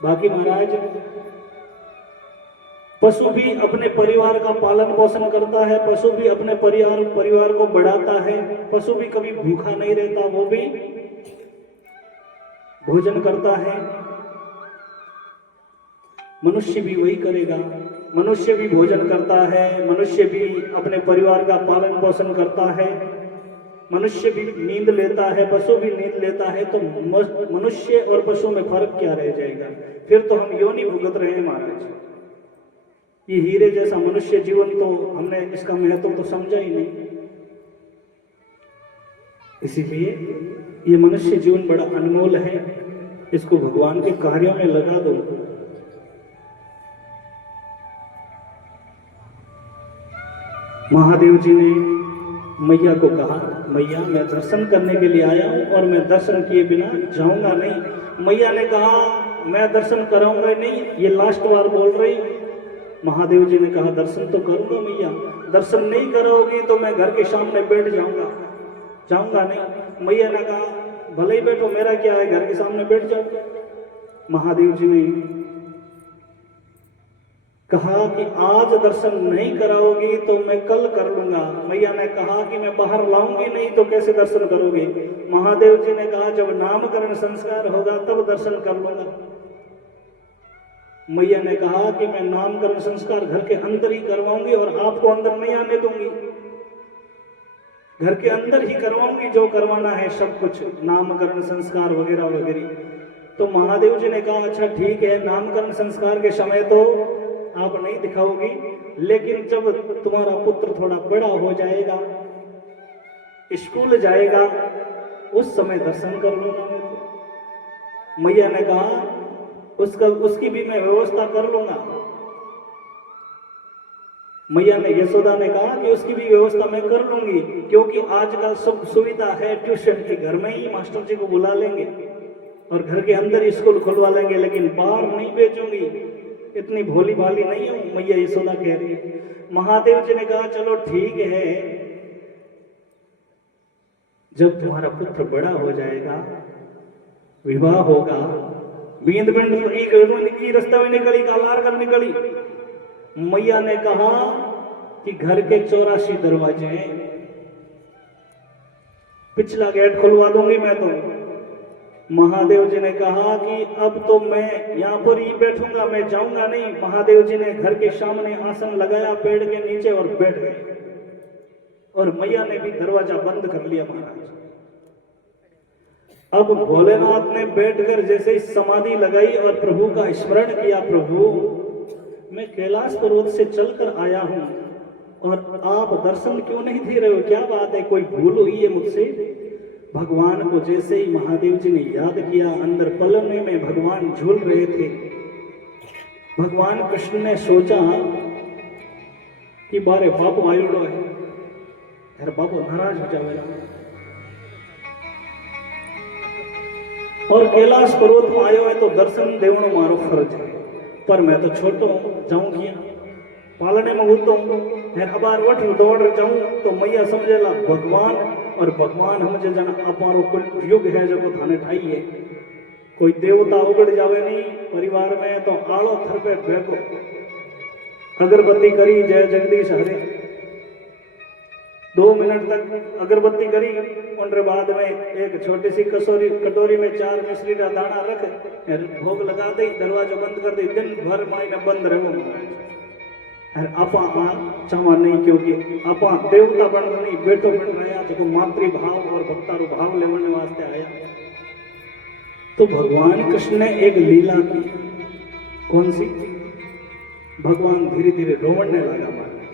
बाकी महाराज, पशु भी अपने परिवार का पालन पोषण करता है, पशु भी अपने परिवार को बढ़ाता है, पशु भी कभी भूखा नहीं रहता, वो भी भोजन करता है। मनुष्य भी वही करेगा, मनुष्य भी भोजन करता है, मनुष्य भी अपने परिवार का पालन पोषण करता है, मनुष्य भी नींद लेता है, पशु भी नींद लेता है। तो मनुष्य और पशु में फर्क क्या रह जाएगा? फिर तो हम योनि भुगत रहे हैं महाराज। ये हीरे जैसा मनुष्य जीवन तो हमने इसका महत्व तो समझा ही नहीं। इसीलिए ये मनुष्य जीवन बड़ा अनमोल है, इसको भगवान के कार्यों में लगा दो। महादेव जी ने मैया को कहा, मैया मैं दर्शन करने के लिए आया हूं और मैं दर्शन किए बिना जाऊंगा नहीं। मैया ने कहा मैं दर्शन कराऊंगा नहीं, ये लास्ट बार बोल रही। महादेव जी ने कहा दर्शन तो करूंगा मैया, दर्शन नहीं करोगी तो मैं घर के सामने बैठ जाऊंगा नहीं। मैया ने कहा भले ही बैठो, मेरा क्या है, घर के सामने बैठ जाओ। महादेव जी ने कहा कि आज दर्शन नहीं कराओगी तो मैं कल कर लूंगा। मैया ने कहा कि मैं बाहर लाऊंगी नहीं तो कैसे दर्शन करोगे? महादेव जी ने कहा जब नामकरण संस्कार होगा तब दर्शन कर लूंगा। मैया ने कहा कि मैं नामकरण संस्कार घर के अंदर ही करवाऊंगी और आपको अंदर नहीं आने दूंगी, घर के अंदर ही करवाऊंगी जो करवाना है सब कुछ, नामकरण संस्कार वगैरह वगैरह। तो महादेव जी ने कहा अच्छा ठीक है, नामकरण संस्कार के समय तो आप नहीं दिखाओगी, लेकिन जब तुम्हारा पुत्र थोड़ा बड़ा हो जाएगा, स्कूल जाएगा, उस समय दर्शन कर लूंगा मैं तो। मैया ने कहा उसकी भी मैं व्यवस्था कर लूंगा। मैया ने यशोदा ने कहा कि उसकी भी व्यवस्था मैं कर लूंगी, क्योंकि आजकल सब सुविधा है, ट्यूशन के घर में ही मास्टर जी को बुला लेंगे और घर के अंदर ही स्कूल खुलवा लेंगे, लेकिन बाहर नहीं भेजूंगी, इतनी भोली भाली नहीं हूं, मैया यशोदा कह रही है। महादेव जी ने कहा चलो ठीक है, जब तुम्हारा पुत्र बड़ा हो जाएगा, विवाह होगा, बींद बिंद की रास्ते में निकली, कालार कर निकली। मैया ने कहा कि घर के 84 दरवाजे हैं, पिछला गेट खुलवा दूंगी मैं तो। महादेव जी ने कहा कि अब तो मैं यहाँ पर ही बैठूंगा, मैं जाऊंगा नहीं। महादेव जी ने घर के सामने आसन लगाया पेड़ के नीचे और बैठ गए, और मैया ने भी दरवाजा बंद कर लिया महाराज। अब भोलेनाथ ने बैठकर जैसे ही समाधि लगाई और प्रभु का स्मरण किया, प्रभु मैं कैलाश पर्वत से चलकर आया हूं और आप दर्शन क्यों नहीं दे रहे हो, क्या बात है, कोई भूल हुई है मुझसे? भगवान को जैसे ही महादेव जी ने याद किया, अंदर पलने में भगवान झूल रहे थे, भगवान कृष्ण ने सोचा कि बारे बापो आयोड़ो है यार, बापो नाराज हो जाएगा और कैलाश पर्वत में आयो है तो दर्शन देवनो मारो फर्ज है, पर मैं तो छोटो जाऊं किया पालने में होता हूँ, अबार वठ दौड़ जाऊं तो मैया समझेला भगवान, और भगवान हम जे जन अपारो कुल युग है जो थाने ठाई है, कोई देवता उगड़ जावे नहीं परिवार में तो आलो थर पे फेंको अगरबत्ती करी जय जगदीश हरे 2 मिनट तक अगरबत्ती करी, उनके बाद में एक छोटी सी कटोरी में 4 मिश्री का दाना रख भोग लगा दे, दरवाजा बंद कर दे, दिन भर मायने बंद रहो महाराज। आपा चावा नहीं, क्योंकि आपा देवता बन नहीं बेटो बन रहा जो मातृभाव और भक्तारू भाव लेने वास्ते आया। तो भगवान कृष्ण ने एक लीला की, कौन सी? भगवान धीरे धीरे रोवने लगा महाराज,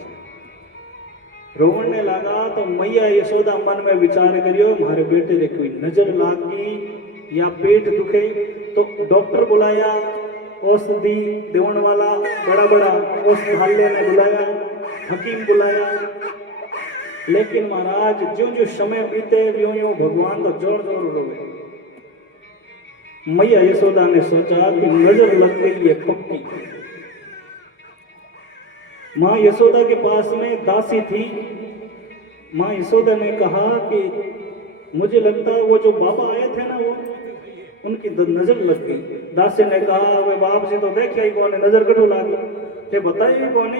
रोवने लगा तो मैया यशोदा मन में विचार करियो मारे बेटे रे कोई नजर लाग गई या पेट दुखे, तो डॉक्टर बुलाया, औषधि देवन वाला बड़ा बड़ा औषधालय ने बुलाया, हकीम बुलाया, लेकिन महाराज ज्यों ज्यों समय बीते व्यों यों भगवान तो जोर जोर रोवे। मैया यशोदा ने सोचा कि नजर लग गई है पक्की। माँ यशोदा के पास में दासी थी, माँ यशोदा ने कहा कि मुझे लगता है वो जो बाबा आए थे ना वो उनकी नजर लग गई। दासी ने कहा वे बाप जी तो देखिए ही कौन नजर कटो लागी, ये बताइए कौन?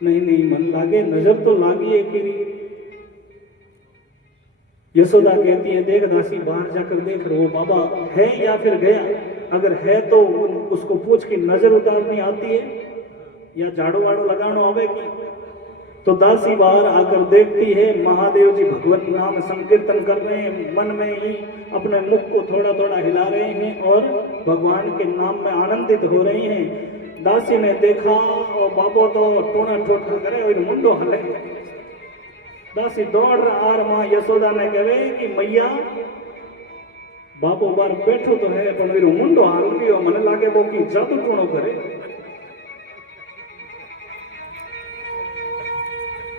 नहीं मन लागे, नजर तो लागी है कि। यशोदा कहती है देख दासी बाहर जाकर देख वो बाबा है या फिर गया, अगर है तो उसको पूछ की नजर उतारनी आती है या झाड़ू वाड़ू लगाना आवेगी। तो दासी बाहर आकर देखती है महादेव जी भगवत नाम संकीर्तन कर रहे हैं, मन में ही अपने मुख को थोड़ा थोड़ा हिला रहे हैं और भगवान के नाम में आनंदित हो रही हैं। दासी ने देखा और बाबो तो टोना ठोठा करे और मुंडो हले। दासी दौड़ आर मां यशोदा ने कहे कि मैया बाबो बार बैठो तो है पर मेरो मुंडो हाल गयो, मन लागे वो की जादू टोनो करे।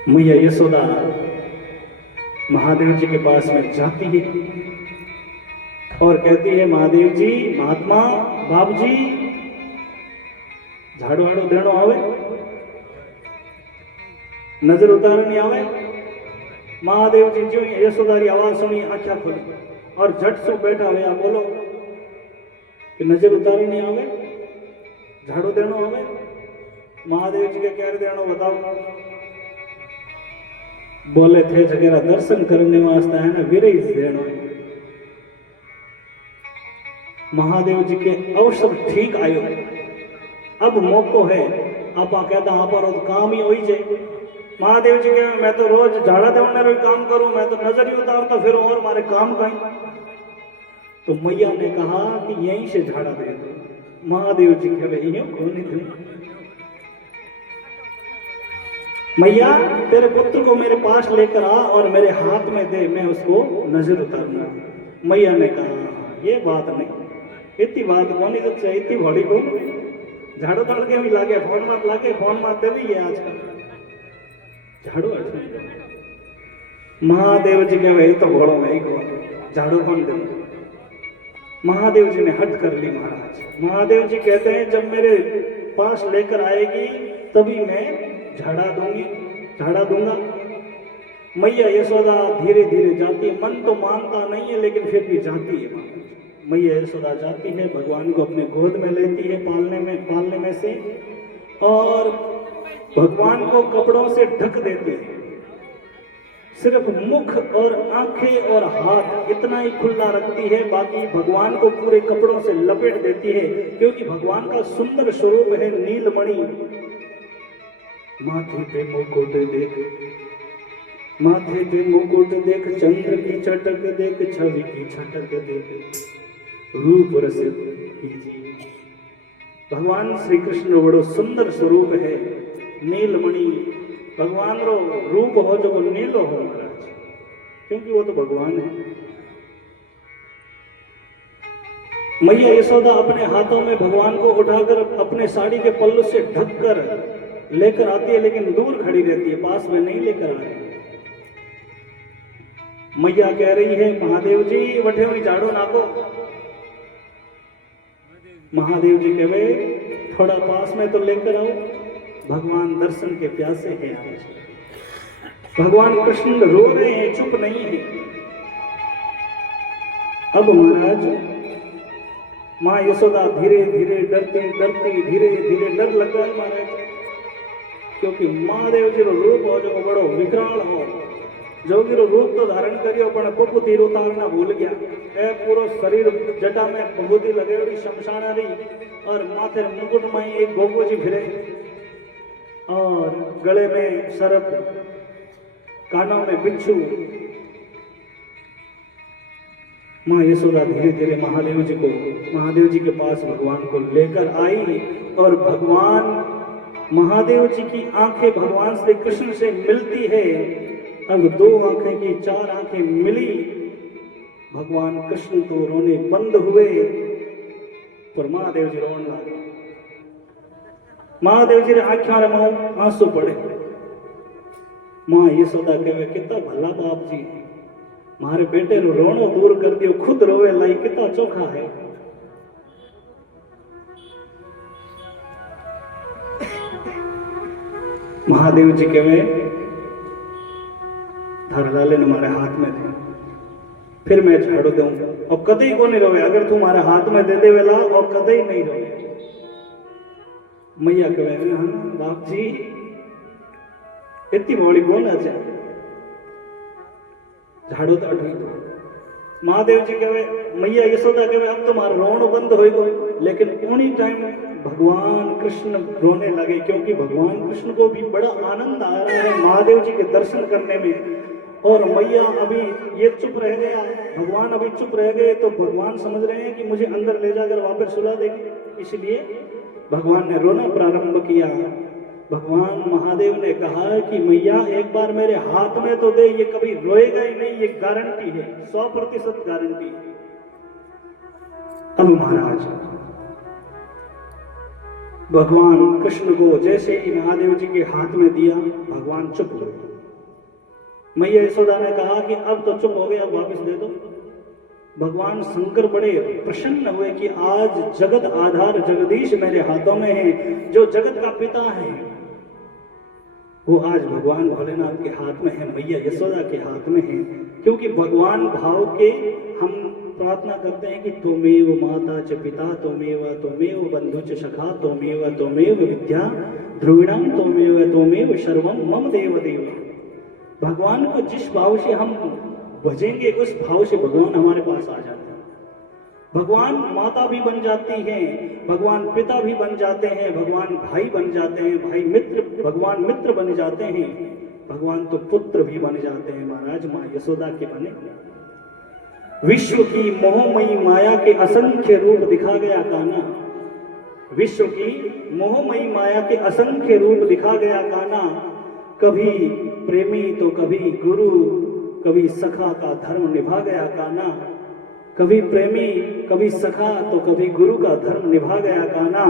मैया यशोदा महादेव जी के पास में जाती है और कहती है महादेव जी महात्मा बाप जी झाड़ू वाड़ू देनो आवे, नजर उतारनी आवे। महादेव जी जो यशोदा की आवाज सुनी आंखें खोली और झट से बैठा हुआ बोलो कि नजर उतारनी आवे, झाड़ू देनो आवे। महादेव जी के कह देनो बताओ। बोले थे जगेरा दर्शन करने वास्ते है ना विरही देनो। महादेव जी के अवसर ठीक आयो, अब मौको है, आपा कहता आप काम ही हो ही जाए। महादेव जी कहे मैं तो रोज झाड़ा देवने रो काम करूं, मैं तो नजर ही उतारता फिर और मारे काम कहीं। तो मैया ने कहा कि यहीं से झाड़ा दे दो। महादेव जी कहे यूं कौन थे मैया तेरे पुत्र को मेरे पास लेकर आ और मेरे हाथ में दे, मैं उसको नजर उतारूंगा। मैया ने कहा ये बात नहीं, इतनी बात कौन तो इतनी बड़ी को झाड़ू तड़ के भी लागे फोन मात लागे फोन मात दे भी है आजकल झाड़ू। महादेव जी के वही तो घोड़ो में ही कौन झाड़ू कौन दे। महादेव जी ने हट कर ली महाराज। महादेव जी कहते हैं जब मेरे पास लेकर आएगी तभी मैं झाड़ा दूंगा। मैया यशोदा धीरे धीरे जाती है, मन तो मानता नहीं है लेकिन फिर भी जाती है। मैया यशोदा जाती है, भगवान को अपने गोद में लेती है पालने में से और भगवान को कपड़ों से ढक देती है। सिर्फ मुख और आंखें और हाथ इतना ही खुला रखती है, बाकी भगवान को पूरे कपड़ों से लपेट देती है, क्योंकि भगवान का सुंदर स्वरूप है नीलमणि। माथे पे मुकुट देख, माथे पे मुकुट देख, चंद्र की चटक देख, छवि की छटक देख, रूप रस कीजिए। भगवान श्री कृष्ण बड़ो सुंदर स्वरूप है, नीलमणि। भगवान रो रूप हो जो नीलो हो महाराज, क्योंकि वो तो भगवान है। मैया यशोदा अपने हाथों में भगवान को उठाकर अपने साड़ी के पल्लू से ढककर लेकर आती है, लेकिन दूर खड़ी रहती है, पास में नहीं लेकर आ रही। मैया कह रही है, महादेव जी वठे हुई झाड़ू नाको। महादेव जी कहे, थोड़ा पास में तो लेकर आओ, भगवान दर्शन के प्यासे हैं आज। भगवान कृष्ण रो रहे हैं, चुप नहीं है। अब महाराज माँ यशोदा धीरे धीरे डरती डरती धीरे धीरे डर लग रहा है महाराज, क्योंकि महादेव जी रो रूप हो जो बड़ो विकराल हो, जो की रूप तो धारण करियो पण पपुती उतारना भूल गया। ए पूरो शरीर जटा में पपुती लगेड़ी शमशाना रही और माथे मुकुट में एक गोगो जी फिरे और गले में सर्प, कानों में बिच्छू। माँ यशोदा धीरे धीरे महादेव जी के पास भगवान को लेकर आई और भगवान महादेव जी की आंखें भगवान श्री कृष्ण से मिलती है। अब 2 आंखें की 4 आंखें मिली, भगवान कृष्ण तो रोने बंद हुए पर महादेव जी रोने लगे। महादेव जी रे आंखों में आंसू पड़े। माँ यशोदा कहे, कितना भला बाप जी, मारे बेटे रो रोनो दूर कर दियो, खुद रोवे लाई, कितना चोखा है। महादेव जी कहे, थारा लाले ने मारे हाथ में दे, फिर मैं झाड़ू दूं और कदई को नहीं रोवे। अगर तू मारे हाथ में दे दे वेला और कदई नहीं रोवे। मैया कहे, हाँ बाप जी इतनी बड़ी बोल है, झाड़ू तो अटवी दो। महादेव जी कहे, मैया यशोदा कहे, अब तुम्हारा रोनो बंद होएगा। लेकिन उन्हीं टाइम भगवान कृष्ण रोने लगे, क्योंकि भगवान कृष्ण को भी बड़ा आनंद आ रहा है महादेव जी के दर्शन करने में। और मैया अभी ये चुप रह गया, भगवान अभी चुप रह गए, तो भगवान समझ रहे हैं कि मुझे अंदर ले जाकर वापस सुला देंगे, इसलिए भगवान ने रोना प्रारंभ किया। भगवान महादेव ने कहा कि मैया एक बार मेरे हाथ में तो दे, ये कभी रोएगा ही नहीं, ये गारंटी है, 100% गारंटी है। अब महाराज भगवान कृष्ण को जैसे ही महादेव जी के हाथ में दिया, भगवान चुप हो गए। मैया यशोदा ने कहा कि अब तो चुप हो गए, अब वापस दे दो। भगवान शंकर बड़े प्रसन्न हुए कि आज जगत आधार जगदीश मेरे हाथों में है, जो जगत का पिता है वो आज भगवान भोलेनाथ के हाथ में है, मैया यशोदा के हाथ में है। क्योंकि भगवान भाव के हम प्रार्थना करते हैं कि त्वमेव माता च पिता त्वमेव बंधु च सखा त्वमेव विद्या ध्रुविणम त्वमेव सर्वम मम देव देव। भगवान को जिस भाव से हम भजेंगे उस भाव से भगवान हमारे पास आ जाते हैं। भगवान माता भी बन जाती हैं, भगवान पिता भी बन जाते हैं, भगवान भाई बन जाते हैं, भगवान मित्र बन जाते हैं, भगवान तो पुत्र भी बन जाते हैं। महाराज माँ यशोदा के बने विश्व की मोहमयी माया के असंख्य रूप दिखा गया कान्हा। विश्व की मोहमयी माया के असंख्य रूप दिखा गया कान्हा। कभी प्रेमी तो कभी गुरु, कभी सखा का धर्म निभा गया कान्हा। कभी प्रेमी कभी सखा तो कभी गुरु का धर्म निभा गया कान्हा।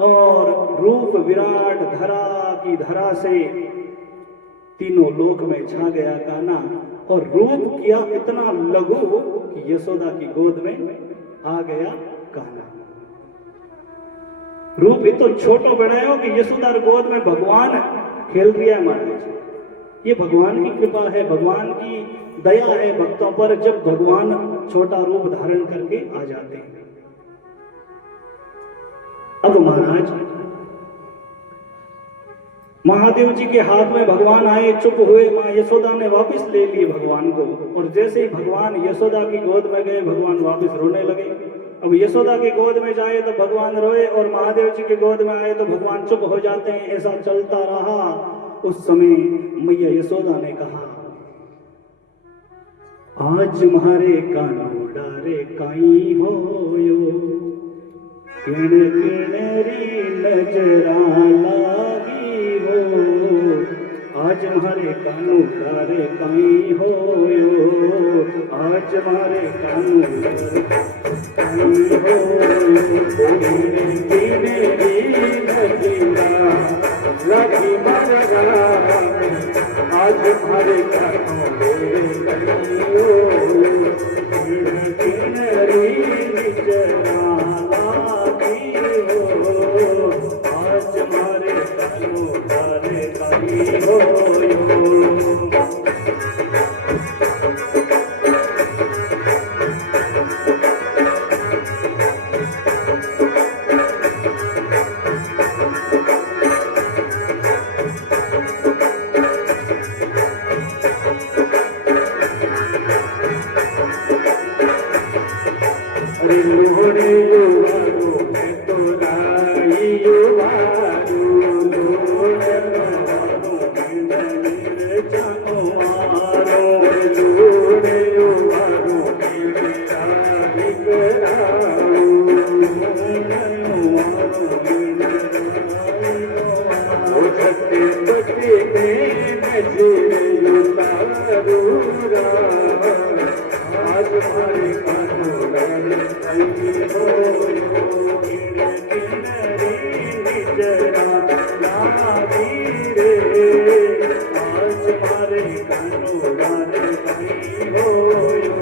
और रूप विराट धरा की धरा से तीनों लोक में छा गया कान्हा। और रूप किया इतना लघु कि यशोदा की गोद में आ गया कान्हा। रूप ही तो छोटो बनायो कि यशोदा गोद में भगवान खेल दिया है महाराज। ये भगवान की कृपा है, भगवान की दया है भक्तों पर, जब भगवान छोटा रूप धारण करके आ जाते हैं। अब महाराज महादेव जी के हाथ में भगवान आए, चुप हुए। मां यशोदा ने वापस ले ली भगवान को, और जैसे ही भगवान यशोदा की गोद में गए भगवान वापस रोने लगे। अब यशोदा की गोद में जाए तो भगवान रोए, और महादेव जी की गोद में आए तो भगवान चुप हो जाते हैं। ऐसा चलता रहा। उस समय मैया यशोदा ने कहा, आज म्हारे कानो डारे काई होयो, किण किणरी नजरा लागी हो। आज मारे कानू तारे कहीं होयो, आज मारे कानू तारे कहीं होयो, कीने री भजीरा लगी मरगा, आज मारे कानू तारे कहीं होयो, कीने री निचना लागी हो, आज मारे कानू तारे कहीं होयो। अरे लोहड़े युवारो मैं तो राई युवारो, लोहड़े युवारो मैं नीर जानवारो, लोहड़े युवारो मैं राई करारो, लोहड़े युवारो मैं छत्ते पति में नजरे उतारू आज हमारे कानू तारे कहीं होयो, किनारे निजरा लागी रे, आज हमारे कानू तारे कहीं होयो।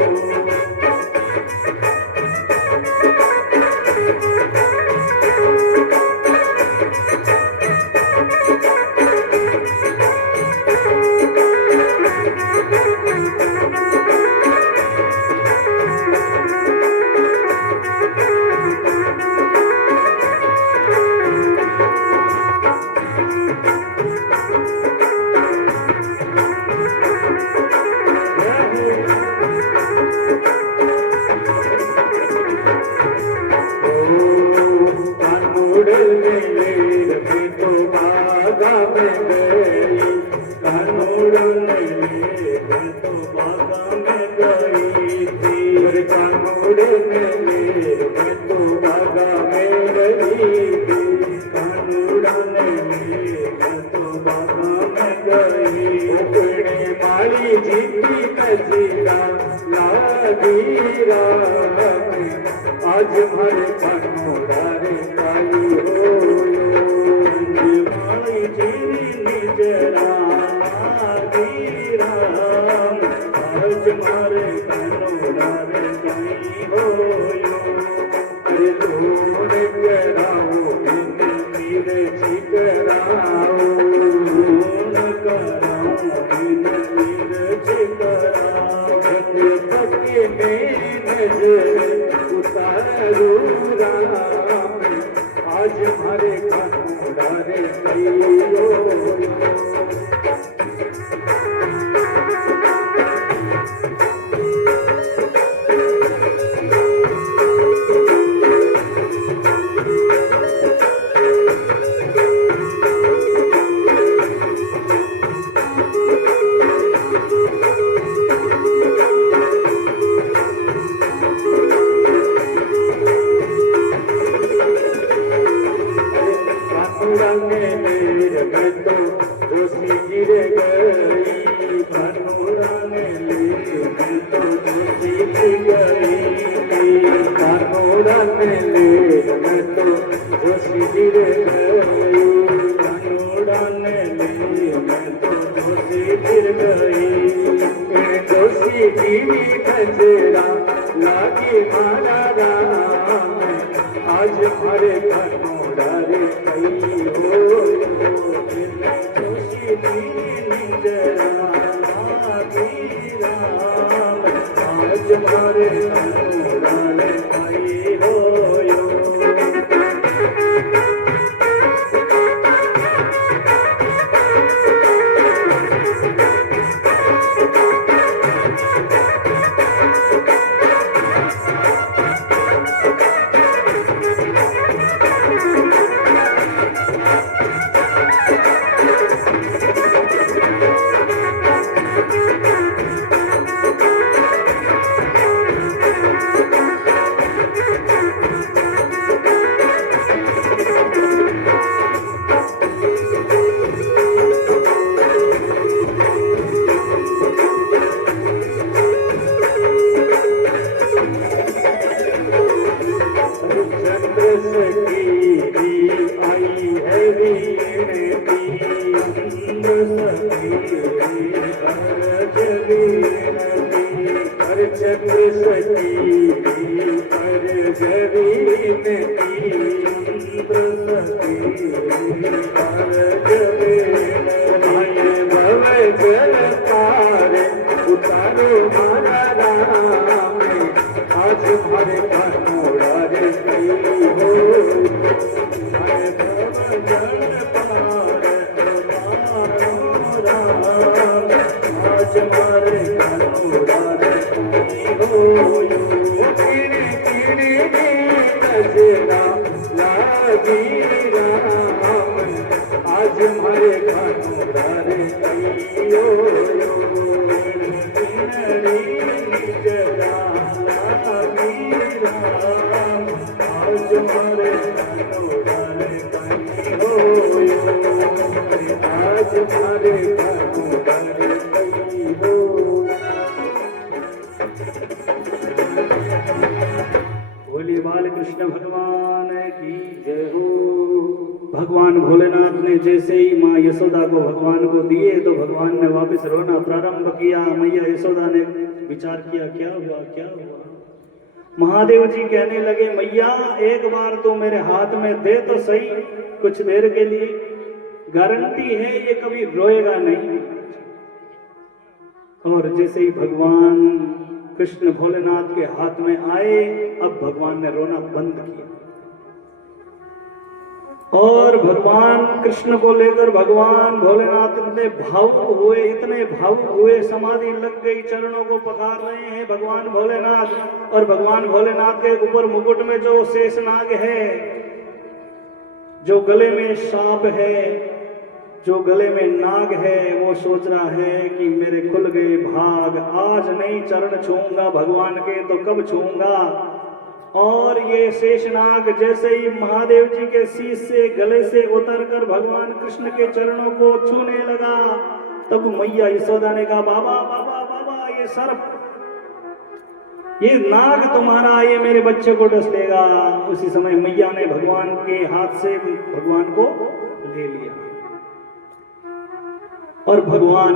आज हमारे कानू तारे कहीं होयो, माली जीरी निजरा लागी राम, आज हमारे कानू तारे कहीं होयो। अरे लोड़े कराओ बिन मीरे छिकराओ, लोड़ कराओ बिन मीरे छिकराओ, पक्के में नजर उतारू राम, आज हमारे कानू तारे कहीं होयो। लागी मारा राम, आज हमारे कानू तारे कहीं होयो, खुशी निजरा लागी राम, आज हमारे कानू तारे कहीं होयो। सखी हर चक्र सखी हर जरी नदी मंत्र सखी हर जरी भव जल पार उतारो मारा राम आज हमारे कानोड़ा रे कई हो हरे भव जल पार राम आज हमारे कानोड़ा रे कई हो कीड़ी कीड़ी नजरा लागी राम आज हमारे कानोड़ा रे कई हो आज हमारे कानोड़ा रे कई हो आज हमारे कानोड़ा रे कई हो। बोलिए बाल कृष्ण भगवान की जय हो। भगवान भोलेनाथ ने जैसे ही माँ यशोदा को भगवान को दिए तो भगवान ने वापस रोना प्रारंभ किया। मैया यशोदा ने विचार किया क्या हुआ क्या हुआ। महादेव जी कहने लगे मैया एक बार तो मेरे हाथ में दे तो सही कुछ देर के लिए, गारंटी है ये कभी रोएगा नहीं। और जैसे ही भगवान कृष्ण भोलेनाथ के हाथ में आए अब भगवान ने रोना बंद किया और भगवान कृष्ण को लेकर भगवान भोलेनाथ इतने भावुक हुए समाधि लग गई, चरणों को पखार रहे हैं भगवान भोलेनाथ। और भगवान भोलेनाथ के ऊपर मुकुट में जो शेषनाग है, जो गले में सांप है, जो गले में नाग है, वो सोच रहा है कि मेरे खुल गए भाग, आज नहीं चरण छूंगा भगवान के तो कब छूंगा। और ये शेषनाग जैसे ही महादेव जी के शीश से गले से उतरकर भगवान कृष्ण के चरणों को छूने लगा तब मैया यशोदा ने कहा बाबा बाबा बाबा ये सर्प, ये नाग तुम्हारा, ये मेरे बच्चे को डस देगा। उसी समय मैया ने भगवान के हाथ से भगवान को ले लिया और भगवान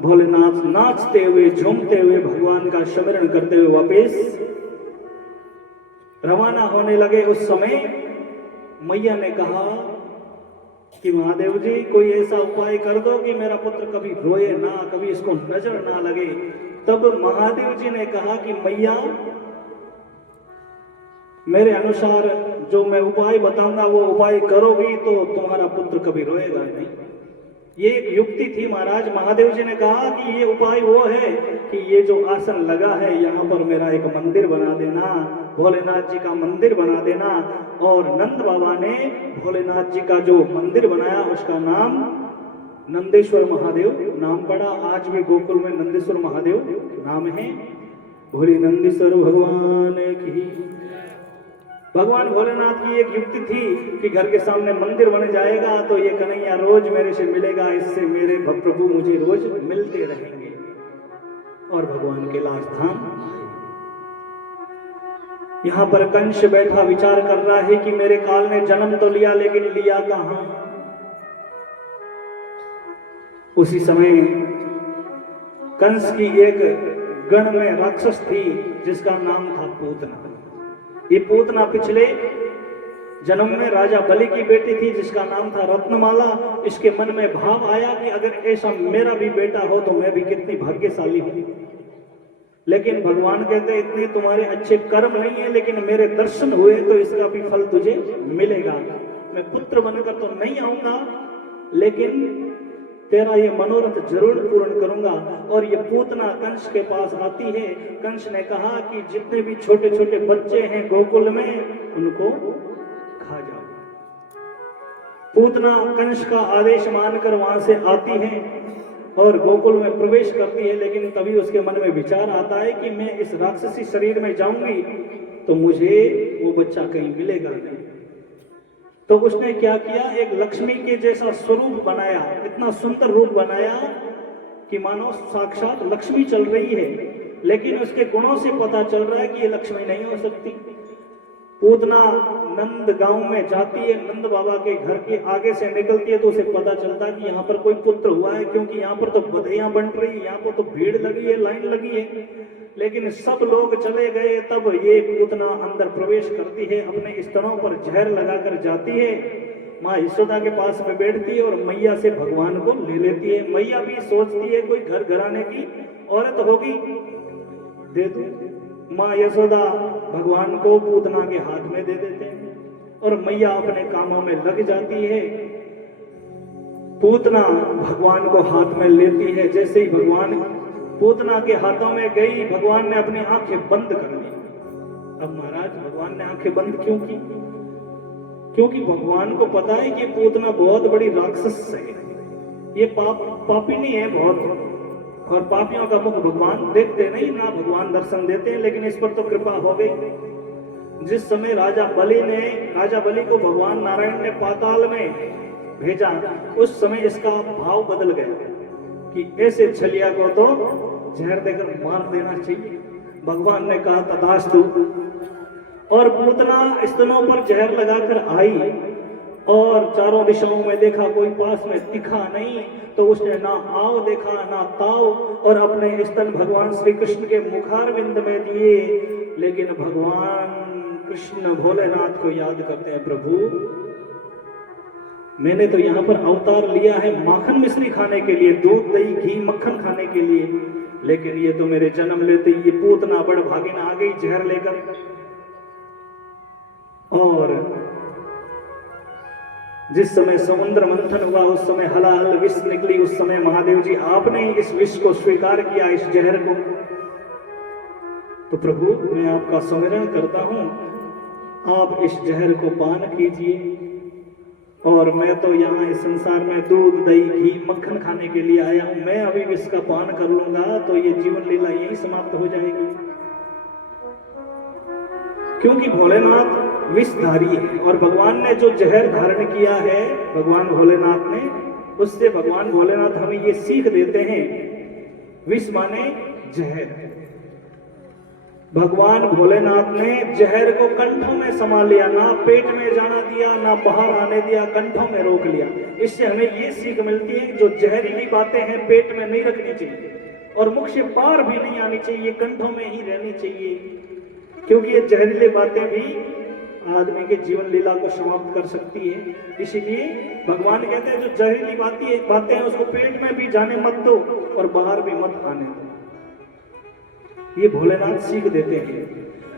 भोलेनाथ नाचते हुए झूमते हुए भगवान का स्मरण करते हुए वापस रवाना होने लगे। उस समय मैया ने कहा कि महादेव जी कोई ऐसा उपाय कर दो कि मेरा पुत्र कभी रोए ना, कभी इसको नजर ना लगे। तब महादेव जी ने कहा कि मैया मेरे अनुसार जो मैं उपाय बताऊंगा वो उपाय करोगी तो तुम्हारा पुत्र कभी रोएगा नहीं। ये एक युक्ति थी महाराज। महादेव जी ने कहा कि ये उपाय वो है कि ये जो आसन लगा है यहाँ पर मेरा एक मंदिर बना देना, भोलेनाथ जी का मंदिर बना देना। और नंद बाबा ने भोलेनाथ जी का जो मंदिर बनाया उसका नाम नंदेश्वर महादेव नाम पड़ा। आज भी गोकुल में नंदेश्वर महादेव नाम है। भोले नंदेश्वर भगवान की। भगवान भोलेनाथ की एक युक्ति थी कि घर के सामने मंदिर बन जाएगा तो ये कन्हैया रोज मेरे से मिलेगा, इससे मेरे प्रभु मुझे रोज मिलते रहेंगे। और भगवान कैलाश धाम यहाँ पर कंस बैठा विचार कर रहा है कि मेरे काल ने जन्म तो लिया लेकिन लिया कहां। उसी समय कंस की एक गण में राक्षस थी जिसका नाम था पूतना। ये पूतना पिछले जन्म में राजा बलि की बेटी थी जिसका नाम था रत्नमाला। इसके मन में भाव आया कि अगर ऐसा मेरा भी बेटा हो तो मैं भी कितनी भाग्यशाली हूं। लेकिन भगवान कहते इतने तुम्हारे अच्छे कर्म नहीं है, लेकिन मेरे दर्शन हुए तो इसका भी फल तुझे मिलेगा। मैं पुत्र बनकर तो नहीं आऊंगा लेकिन तेरा ये मनोरथ जरूर पूर्ण करूंगा। और ये पूतना कंस के पास आती है। कंस ने कहा कि जितने भी छोटे छोटे बच्चे हैं गोकुल में उनको खा जाओ। पूतना कंस का आदेश मानकर वहां से आती है और गोकुल में प्रवेश करती है। लेकिन तभी उसके मन में विचार आता है कि मैं इस राक्षसी शरीर में जाऊंगी तो मुझे वो बच्चा कहीं मिलेगा नहीं। तो उसने क्या किया, एक लक्ष्मी के जैसा स्वरूप बनाया, इतना सुंदर रूप बनाया कि मानो साक्षात लक्ष्मी चल रही है। लेकिन उसके गुणों से पता चल रहा है कि ये लक्ष्मी नहीं हो सकती। पूतना नंद गांव में जाती है, नंद बाबा के घर के आगे से निकलती है तो उसे पता चलता है कि यहाँ पर कोई पुत्र हुआ है, क्योंकि यहाँ पर तो बधाइयां बन रही है, यहाँ पर तो भीड़ लगी है, लाइन लगी है। लेकिन सब लोग चले गए, तब ये पूतना अंदर प्रवेश करती है, अपने स्तनों पर जहर लगाकर जाती है, माँ यशोदा के पास में बैठती है और मैया से भगवान को ले लेती है। मैया भी सोचती है कोई घर घराने की औरत होगी, दे दूं। माँ यशोदा भगवान को पूतना के हाथ में दे देते हैं और मैया अपने कामों में लग जाती है। पूतना भगवान को हाथ में लेती है, जैसे ही भगवान पूतना के हाथों में गई, भगवान ने अपनी आंखें बंद कर ली। अब महाराज भगवान ने आंखें बंद क्यों की? क्योंकि भगवान को पता है कि पूतना बहुत बड़ी राक्षस है, ये पापिनी है बहुत, और पापियों का मुख भगवान देखते नहीं, ना भगवान दर्शन देते हैं, लेकिन इस पर तो कृपा हो गई। जिस समय राजा बलि को भगवान नारायण ने पाताल में भेजा, उस समय इसका भाव बदल गया कि ऐसे छलिया को तो जहर देकर मार देना चाहिए। भगवान ने कहा तथास्तु, और पूतना स्तनों पर जहर लगाकर आई और चारों दिशाओं में देखा, कोई पास में दिखा नहीं, तो उसने ना आव देखा ना ताव, और अपने स्तन भगवान श्री कृष्ण के मुखारविंद में दिए। लेकिन भगवान कृष्ण भोलेनाथ को याद करते हैं, प्रभु मैंने तो यहाँ पर अवतार लिया है माखन मिश्री खाने के लिए, दूध दही घी मक्खन खाने के लिए, लेकिन ये तो मेरे जन्म लेते ये पूतना बड़ भागिन आ गई जहर लेकर। और जिस समय समुद्र मंथन हुआ, उस समय हलाहल विष निकली, उस समय महादेव जी आपने इस विष को स्वीकार किया, इस जहर को। तो प्रभु मैं आपका सुमिरन करता हूं, आप इस जहर को पान कीजिए, और मैं तो यहाँ इस संसार में दूध दही घी मक्खन खाने के लिए आया हूं, मैं अभी विष का पान कर लूंगा तो ये जीवन लीला यही समाप्त हो जाएगी। क्योंकि भोलेनाथ विषधारी है, और भगवान ने जो जहर धारण किया है भगवान भोलेनाथ ने, उससे भगवान भोलेनाथ हमें ये सीख देते हैं, विष माने जहर। भगवान भोलेनाथ ने जहर को कंठों में समा लिया, ना पेट में जाना दिया ना बाहर आने दिया, कंठों में रोक लिया। इससे हमें ये सीख मिलती है जो जहरीली बातें हैं पेट में नहीं रखनी चाहिए, और मुख से पार भी नहीं आनी चाहिए, कंठों में ही रहनी चाहिए, क्योंकि ये जहरीली बातें भी आदमी के जीवन लीला को समाप्त कर सकती है। इसीलिए भगवान कहते हैं जो जहरीली बातें हैं उसको पेट में भी जाने मत दो और बाहर भी मत आने दो। ये भोलेनाथ सीख देते हैं।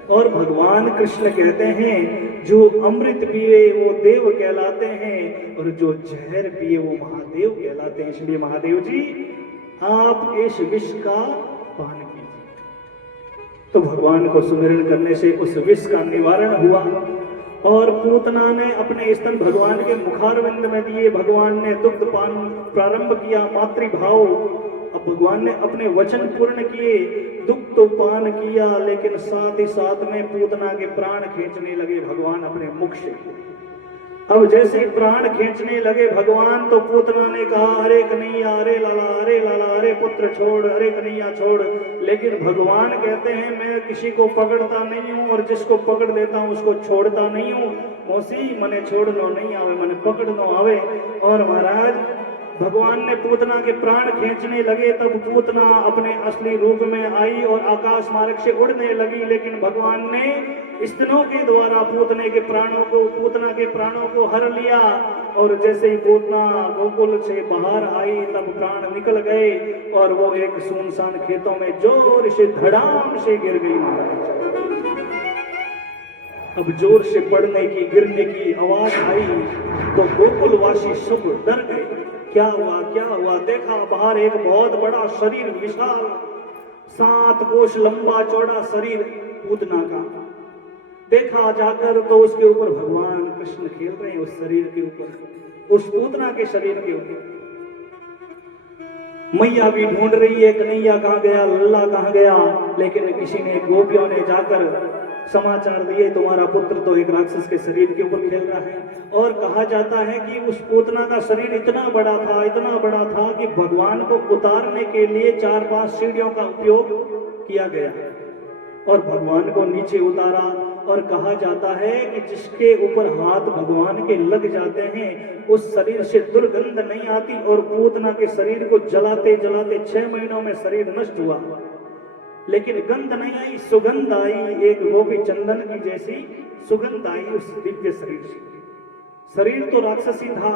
और भगवान कृष्ण कहते हैं जो अमृत पिए वो देव कहलाते हैं, और जो जहर पिए वो महादेव कहलाते हैं। इसलिए महादेव जी आप इस विष का पान कीजिए। तो भगवान को सुमिरन करने से उस विष का निवारण हुआ, और पूतना ने अपने स्तन भगवान के मुखारविंद में दिए, भगवान ने दुग्ध पान प्रारंभ किया, मातृभाव। अब भगवान ने अपने वचन पूर्ण किए, दुग्ध तो पान किया, लेकिन साथ ही साथ में पूतना के प्राण खींचने लगे भगवान अपने मुख से। अब जैसे ही प्राण खींचने लगे भगवान, तो पूतना ने कहा अरे कन्हैया, अरे लाला, अरे लाला, अरे पुत्र छोड़, अरे कन्हैया छोड़। लेकिन भगवान कहते हैं मैं किसी को पकड़ता नहीं हूं, और जिसको पकड़ लेता हूं उसको छोड़ता नहीं हूं। मौसी मने छोड़नो नहीं आवे, मने पकड़नो आवे। और महाराज भगवान ने पूतना के प्राण खींचने लगे, तब पूतना अपने असली रूप में आई और आकाश मार्ग से उड़ने लगी। लेकिन भगवान ने स्तनों के द्वारा पूतना के प्राणों को हर लिया, और जैसे ही पूतना गोकुल से बाहर आई तब प्राण निकल गए, और वो एक सुनसान खेतों में जोर से धड़ाम से गिर गई। महाराज अब जोर से पड़ने की गिरने की आवाज आई तो गोकुलवासी सब डर गए। क्या हुआ क्या हुआ? देखा बाहर एक बहुत बड़ा शरीर, विशाल 7 कोश लंबा चौड़ा शरीर पूतना का। देखा जाकर तो उसके ऊपर भगवान कृष्ण खेल रहे हैं, उस शरीर के ऊपर, उस पूतना के शरीर के ऊपर। मैया भी ढूंढ रही है कन्हैया कहाँ गया, लल्ला कहाँ गया, लेकिन किसी ने, गोपियों ने जाकर समाचार दिए तुम्हारा पुत्र तो एक राक्षस के शरीर के ऊपर खेल रहा है। और कहा जाता है कि उस पूतना का शरीर इतना बड़ा था कि भगवान को उतारने के लिए 4-5 सीढ़ियों का उपयोग किया गया, और भगवान को नीचे उतारा और कहा जाता है कि जिसके ऊपर हाथ भगवान के लग जाते हैं उस शरीर से दुर्गंध नहीं आती। और पूतना के शरीर को जलाते जलाते 6 महीनों में शरीर नष्ट हुआ, लेकिन गंध नहीं आई, सुगंध आई। एक गोपी चंदन की जैसी सुगंध आई उस दिव्य शरीर से। शरीर तो राक्षसी था,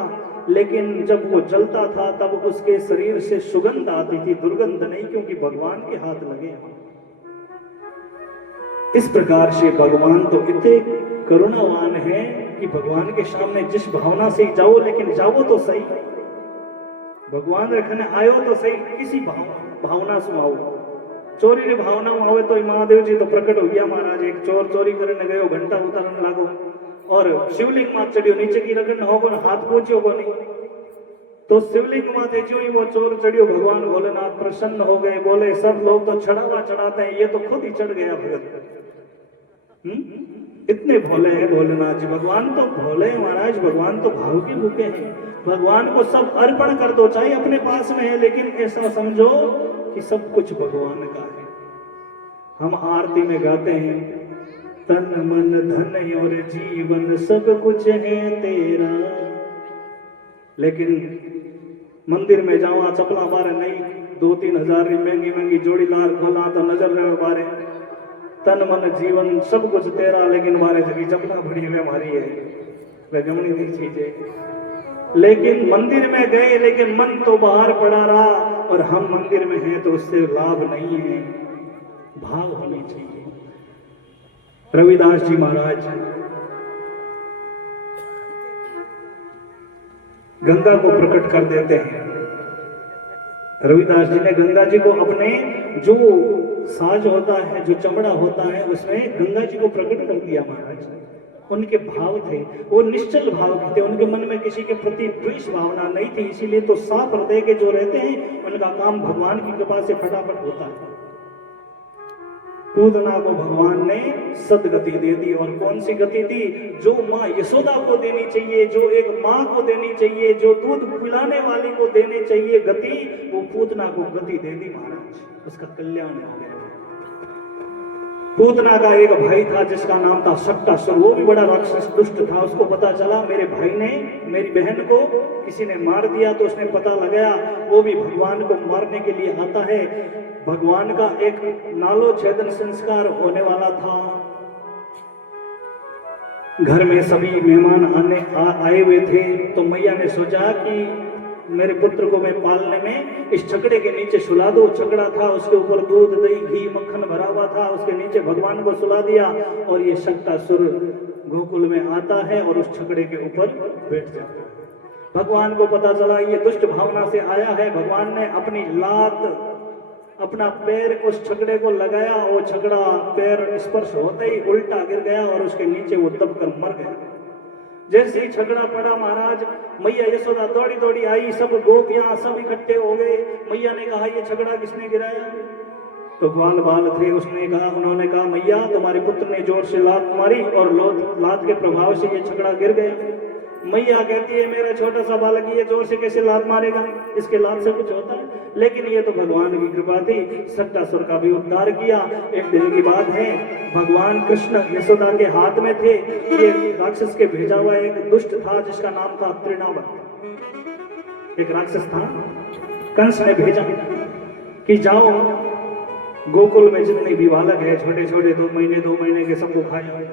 लेकिन जब वो जलता था तब उसके शरीर से सुगंध आती थी, दुर्गंध नहीं, क्योंकि भगवान के हाथ लगे। इस प्रकार से भगवान तो इतने करुणावान है कि भगवान के सामने जिस भावना से जाओ, लेकिन जाओ तो सही, भगवान रखने आयो तो सही, किसी भावना से आओ। चोरी री भावना में आवे तो महादेव जी तो प्रकट हो गया। महाराज एक चोर चोरी करने गयो, घंटा उतारने लागो और शिवलिंग मात चढ़ियो, नीचे की रगड़ होगो, हाथ पहुंचियो को नहीं, तो शिवलिंग माते जो ही वो चोर चढ़ियो, भगवान भोलेनाथ प्रसन्न हो गए। बोले सब लोग तो चढ़ावा चढ़ाते हैं, ये तो खुद ही चढ़ गया भगत। इतने भोले हैं भोलेनाथ जी। भगवान तो भोले हैं महाराज, भगवान तो भाव के भूखे हैं। भगवान को सब अर्पण कर दो, चाहे अपने पास में है, लेकिन ऐसा समझो कि सब कुछ भगवान का है। हम आरती में गाते हैं, तन मन धन और जीवन सब कुछ है तेरा, लेकिन मंदिर में जावा चपला बारे नहीं, 2-3 हजार महंगी महंगी जोड़ी लार खोला तो नजर रहे बारे, तन मन जीवन सब कुछ तेरा, लेकिन हमारे जगी चपला भरी हुई हमारी है, वह गमनी नहीं चीजें। लेकिन मंदिर में गए, लेकिन मन तो बाहर पड़ा रहा, और हम मंदिर में हैं तो उससे लाभ नहीं है। भाव होनी चाहिए। रविदास जी महाराज गंगा को प्रकट कर देते हैं। रविदास जी ने गंगा जी को अपने जो साज होता है, जो चमड़ा होता है, उसमें गंगा जी को प्रकट कर दिया महाराज। उनके भाव थे, वो निश्चल भाव के थे, उनके मन में किसी के प्रति द्वेष भावना नहीं थी। इसीलिए तो साफ हृदय के जो रहते हैं उनका काम भगवान की कृपा से फटाफट होता है। पूतना को भगवान ने सदगति दे दी, और कौन सी गति दी? जो माँ यशोदा को देनी चाहिए, जो एक माँ को देनी चाहिए, जो दूध पिलाने वाली को देने चाहिए गति, वो पूतना को गति दे दी महाराज। उसका कल्याण हो गया। पूतना का एक भाई था जिसका नाम था शक्टासुर, वो भी बड़ा राक्षस दुष्ट था। उसको पता चला मेरे भाई ने मेरी बहन को किसी ने मार दिया, तो उसने पता लगाया वो भी भगवान को मारने के लिए आता है। भगवान का एक नालो छेदन संस्कार होने वाला था। घर में सभी मेहमान आए हुए थे, तो मैया ने सोचा कि मेरे पुत्र को मैं पालने में इस छकड़े के नीचे सुला दो। छकड़ा था, उसके ऊपर दूध दही घी मक्खन भरा हुआ था, उसके नीचे भगवान को सुला दिया, और ये शक्टासुर गोकुल में आता है और उस छकड़े के ऊपर बैठ जाता है। भगवान को पता चला ये दुष्ट भावना से आया है। भगवान ने अपनी लात, अपना पैर उस छकड़े को लगाया, वो छकड़ा पैर स्पर्श होते ही उल्टा गिर गया और उसके नीचे वो दबकर मर गया। जैसे ही छकड़ा पड़ा महाराज, मैया यशोदा दौड़ी दौड़ी आई, सब गोपियां सब इकट्ठे हो गए। मैया ने कहा ये छकड़ा किसने गिराया? तो ग्वाल बाल थे, उन्होंने कहा मैया तुम्हारे पुत्र ने जोर से लात मारी और लात के प्रभाव से ये छकड़ा गिर गया। मैया कहती है मेरा छोटा सा बालक ये जोर से कैसे लात मारेगा, इसके लात से कुछ होता है? लेकिन ये तो भगवान की कृपा थी, शक्टासुर का भी उद्धार किया। एक दिन की बात है, भगवान कृष्ण यशोदा के हाथ में थे। ये राक्षस के भेजा हुआ एक दुष्ट था जिसका नाम था तृणावर्त। एक राक्षस था, कंस ने भेजा कि जाओ गोकुल में जितने भी बालक है छोटे छोटे 2 महीने के सबको खाए।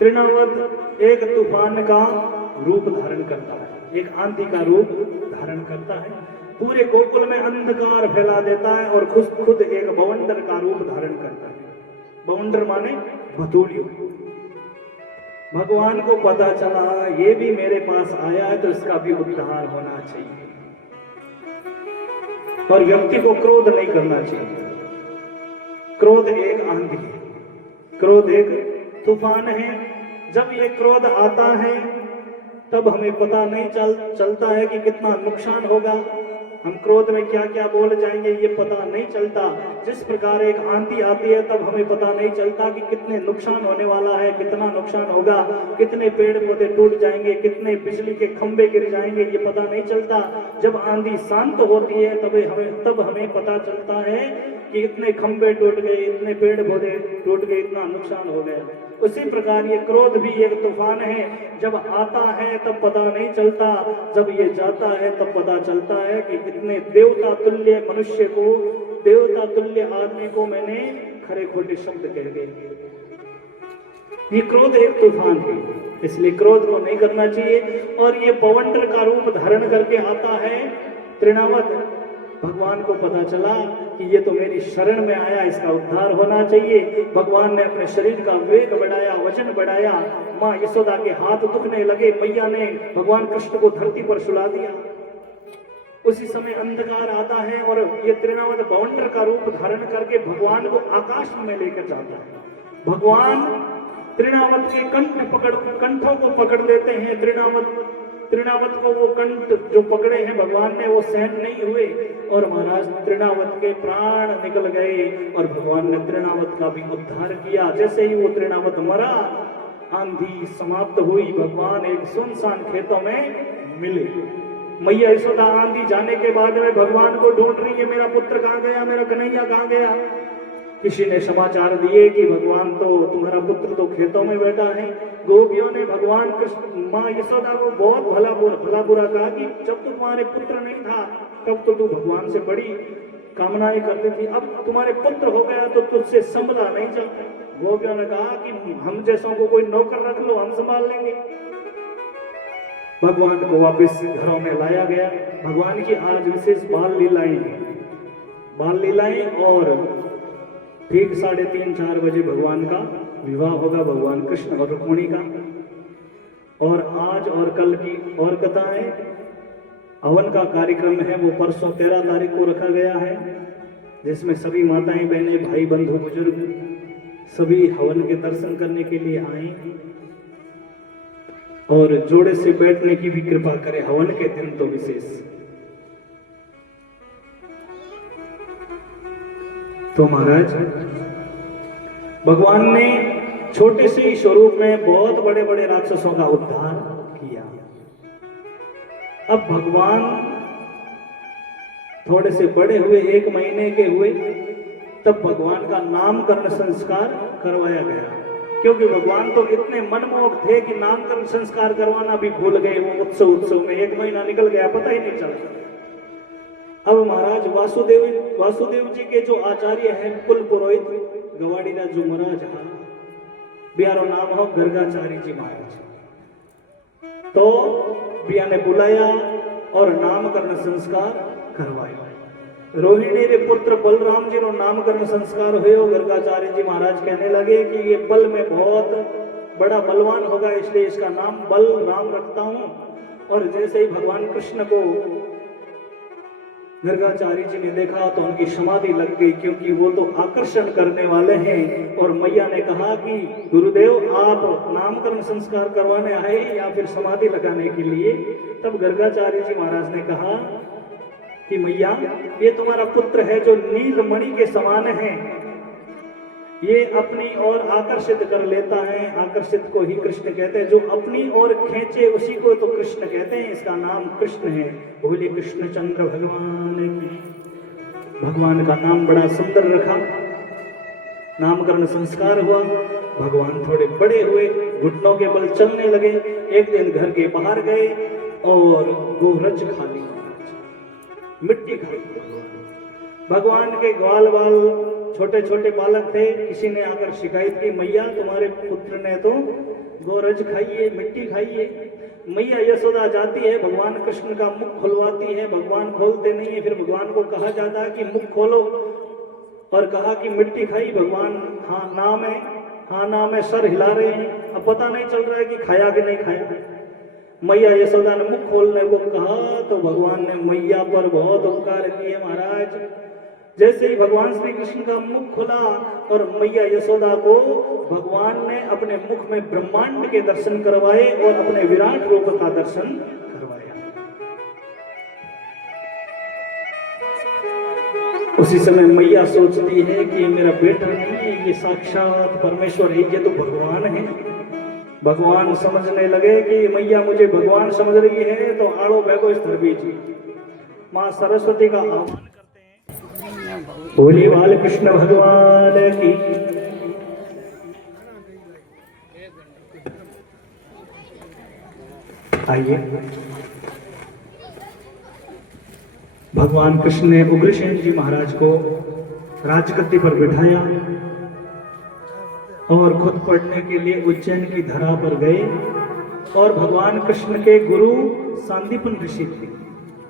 तृणावर्त एक तूफान का रूप धारण करता है, एक आंधी का रूप धारण करता है, पूरे गोकुल में अंधकार फैला देता है और खुद एक बवंडर का रूप धारण करता है। बवंडर माने भतूलियो। भगवान को पता चला ये भी मेरे पास आया है तो इसका भी उद्धार होना चाहिए, और व्यक्ति को क्रोध नहीं करना चाहिए। क्रोध एक आंधी है, क्रोध एक तूफान है। जब ये क्रोध आता है तब हमें पता नहीं चलता है कि कितना नुकसान होगा, हम क्रोध में क्या क्या बोल जाएंगे ये पता नहीं चलता। जिस प्रकार एक आंधी आती है तब हमें पता नहीं चलता कि कितने नुकसान होने वाला है, कितना नुकसान होगा, कितने पेड़ पौधे टूट जाएंगे, कितने बिजली के खंभे गिर जाएंगे, ये पता नहीं चलता। जब आंधी शांत होती है तब हमें पता चलता है कि इतने खंभे टूट गए, इतने पेड़ पौधे टूट गए, इतना नुकसान हो गया। उसी प्रकार ये क्रोध भी एक तूफान है, जब आता है तब पता नहीं चलता, जब ये जाता है तब पता चलता है कि इतने देवता तुल्य मनुष्य को, देवता तुल्य आदमी को मैंने खरे खोटे शब्द कह गए। ये क्रोध एक तूफान है, इसलिए क्रोध को नहीं करना चाहिए। और ये बवंडर का रूप धारण करके आता है तृणावत। भगवान को पता चला कि ये तो मेरी शरण में आया, इसका उद्धार होना चाहिए। भगवान ने अपने शरीर का वेग बढ़ाया, वजन बढ़ाया। माँ यशोदा के हाथ दुखने लगे, मैया ने भगवान कृष्ण को धरती पर सुला दिया। उसी समय अंधकार आता है और ये तृणावत बवंडर का रूप धारण करके भगवान को आकाश में लेकर जाता है। भगवान तृणावत के कंठों को पकड़ लेते हैं। तृणावत को वो कंठ जो पकड़े हैं भगवान ने, वो सहन नहीं हुए और महाराज तृणावत के प्राण निकल गए और भगवान ने तृणावत का भी उद्धार किया। जैसे ही वो तृणावत मरा, आंधी समाप्त हुई, भगवान एक सुनसान खेतों में मिले। मैया यशोदा आंधी जाने के बाद में भगवान को ढूंढ रही है, मेरा पुत्र कहाँ गया, मेरा कन्हैया कहाँ गया। किसी ने समाचार दिए कि भगवान तो, तुम्हारा पुत्र तो खेतों में बैठा है। गोपियों ने भगवान कृष्ण माँ यशोदा को बहुत भला बुरा कहा कि जब तो तुम्हारे पुत्र नहीं था तब तो तू भगवान से बड़ी कामनाएं करती थी, अब तुम्हारे पुत्र हो गया तो तुझसे संभला नहीं चलता। गोपियों ने कहा कि हम जैसों को कोई नौकर रख लो, हम संभाल लेंगे। भगवान को वापस घरों में लाया गया। भगवान की आज विशेष बाल लीलाएं और ठीक 3:30-4 बजे भगवान का विवाह होगा, भगवान कृष्ण और रुक्मिणी का। और आज और कल की और कथाएं, हवन का कार्यक्रम है वो परसों 13 तारीख को रखा गया है, जिसमें सभी माताएं बहनें भाई बंधु बुजुर्ग सभी हवन के दर्शन करने के लिए आए और जोड़े से बैठने की भी कृपा करें। हवन के दिन तो विशेष। तो महाराज भगवान ने छोटे से ही स्वरूप में बहुत बड़े बड़े राक्षसों का उद्धार किया। अब भगवान थोड़े से बड़े हुए, 1 महीने के हुए, तब भगवान का नामकरण संस्कार करवाया गया। क्योंकि भगवान तो इतने मनमोहक थे कि नामकरण संस्कार करवाना भी भूल गए। वो उत्सव में 1 महीना निकल गया, पता ही नहीं चला। अब महाराज वासुदेव जी के जो आचार्य हैं, कुल पुरोहित गवाड़ीराज जो महाराज है, बिहारो नाम हो गर्गाचार्य जी महाराज, तो बिया ने बुलाया और नामकरण संस्कार करवाया। रोहिणी रे पुत्र बलराम जी नो नामकरण संस्कार हुए। गर्गाचार्य जी महाराज कहने लगे कि ये बल में बहुत बड़ा बलवान होगा, इसलिए इसका नाम बलराम रखता हूं। और जैसे ही भगवान कृष्ण को गर्गाचार्य जी ने देखा तो उनकी समाधि लग गई, क्योंकि वो तो आकर्षण करने वाले हैं। और मैया ने कहा कि गुरुदेव आप नामकरण संस्कार करवाने आए या फिर समाधि लगाने के लिए। तब गर्गाचार्य जी महाराज ने कहा कि मैया ये तुम्हारा पुत्र है जो नीलमणि के समान है, ये अपनी ओर आकर्षित कर लेता है। आकर्षित को ही कृष्ण कहते हैं, जो अपनी ओर खींचे उसी को तो कृष्ण कहते हैं। इसका नाम कृष्ण है। बोले कृष्ण चंद्र भगवान की। भगवान का नाम बड़ा सुंदर रखा। नामकरण संस्कार हुआ। भगवान थोड़े बड़े हुए, घुटनों के बल चलने लगे। एक दिन घर के बाहर गए और गोरज खा ली, मिट्टी खा ली। भगवान के ग्वाल बाल छोटे छोटे बालक थे। किसी ने आकर शिकायत की, मैया तुम्हारे पुत्र ने तो गोरज खाई है, मिट्टी खाई है। मैया यशोदा जाती है, भगवान कृष्ण का मुख खुलवाती है। भगवान खोलते नहीं है। फिर भगवान को कहा जाता है कि मुख खोलो, और कहा कि मिट्टी खाई। भगवान हाँ नाम है, हाँ नाम है, सर हिला रहे हैं। अब पता नहीं चल रहा है कि खाया कि नहीं खाया। मैया यशोदा ने मुख खोलने को कहा तो भगवान ने मैया पर बहुत उपकार किए महाराज। जैसे ही भगवान श्री कृष्ण का मुख खुला और मैया यशोदा को भगवान ने अपने मुख में ब्रह्मांड के दर्शन करवाए और अपने विराट रूप का दर्शन करवाया। उसी समय मैया सोचती है कि ये मेरा बेटा नहीं है, ये साक्षात परमेश्वर है, ये तो भगवान है। भगवान समझने लगे कि मैया मुझे भगवान समझ रही है, तो आड़ो बैगो स्तर बीज माँ सरस्वती का आह्वान करते हैं। बोले बाल कृष्ण भगवान की। आइए, भगवान कृष्ण ने उग्रसेन जी महाराज को राजगद्दी पर बिठाया और खुद पढ़ने के लिए उज्जैन की धरा पर गए। और भगवान कृष्ण के गुरु सांदीपन ऋषि थे।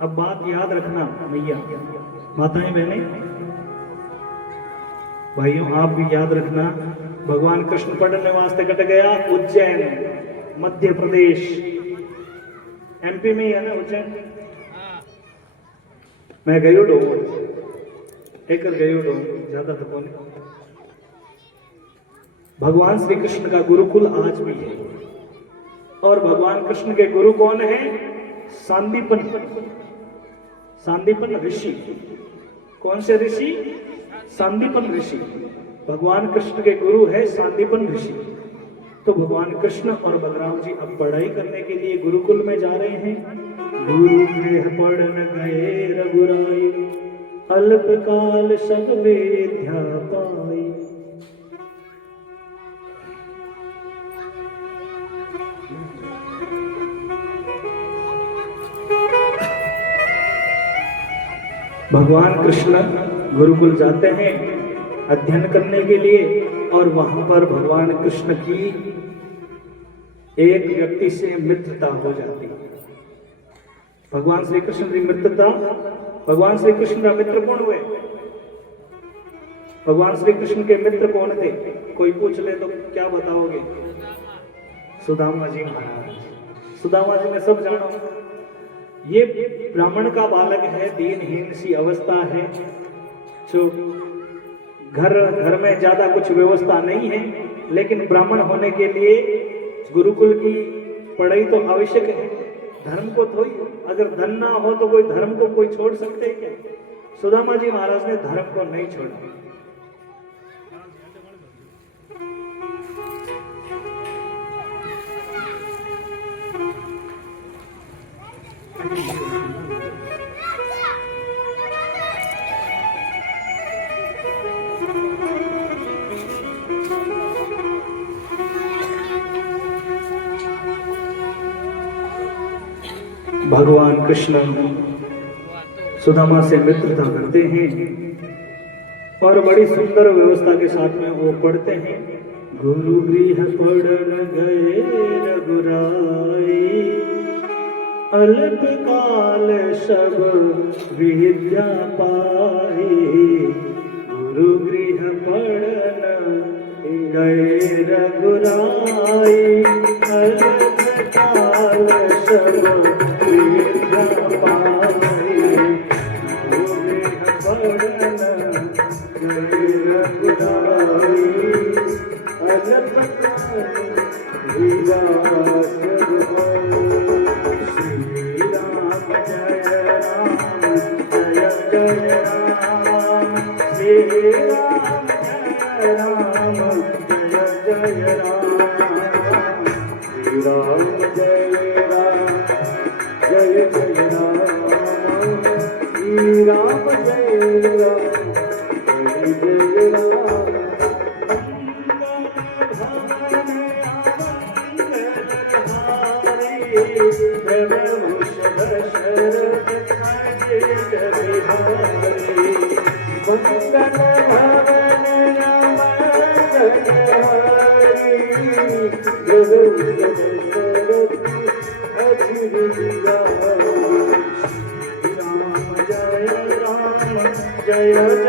अब बात याद रखना भैया, माताएं बहनें, भाइयों आप भी याद रखना। भगवान कृष्ण पढ़ने वास्ते कट गया उज्जैन, मध्य प्रदेश, एमपी में ही है ना उज्जैन। मैं गयो डो एक गयो डो ज्यादा तो कौन। भगवान श्री कृष्ण का गुरुकुल आज भी है। और भगवान कृष्ण के गुरु कौन है? सांदीपन, सांदीपन ऋषि। कौन से ऋषि? सांदीपन ऋषि। भगवान कृष्ण के गुरु है सांदीपन ऋषि। तो भगवान कृष्ण और बलराम जी अब पढ़ाई करने के लिए गुरुकुल में जा रहे हैं। गुरु गृह पढ़न गए रघुराई, अल्प काल सब विद्या पाई। भगवान कृष्ण गुरुकुल जाते हैं अध्ययन करने के लिए। और वहां पर भगवान कृष्ण की एक व्यक्ति से मित्रता हो जाती है। भगवान श्री कृष्ण की मित्रता। भगवान श्री कृष्ण का मित्र कौन हुए? भगवान श्री कृष्ण के मित्र कौन थे? कोई पूछ ले तो क्या बताओगे? सुदामा जी महाराज। सुदामा जी ने सब जाना। ये ब्राह्मण का बालक है, दीनहीन सी अवस्था है, जो घर में ज्यादा कुछ व्यवस्था नहीं है, लेकिन ब्राह्मण होने के लिए गुरुकुल की पढ़ाई तो आवश्यक है। धर्म को थोड़ी, अगर धन ना हो तो कोई धर्म को कोई छोड़ सकते हैं क्या? सुदामा जी महाराज ने धर्म को नहीं छोड़ा। भगवान कृष्ण सुदामा से मित्रता करते हैं और बड़ी सुंदर व्यवस्था के साथ में वो पढ़ते हैं। गुरु गृह पढ़न गए रघुराई, अल्प काल सब विद्या पाई। गुरु गृह पढ़न गए रघुराई, अल्प काल सब विद्या पाई। गुरु गृह पढ़न गए रघुराई, अल्प काल विद्या जय जय राम, श्री राम जय राम, जय राम,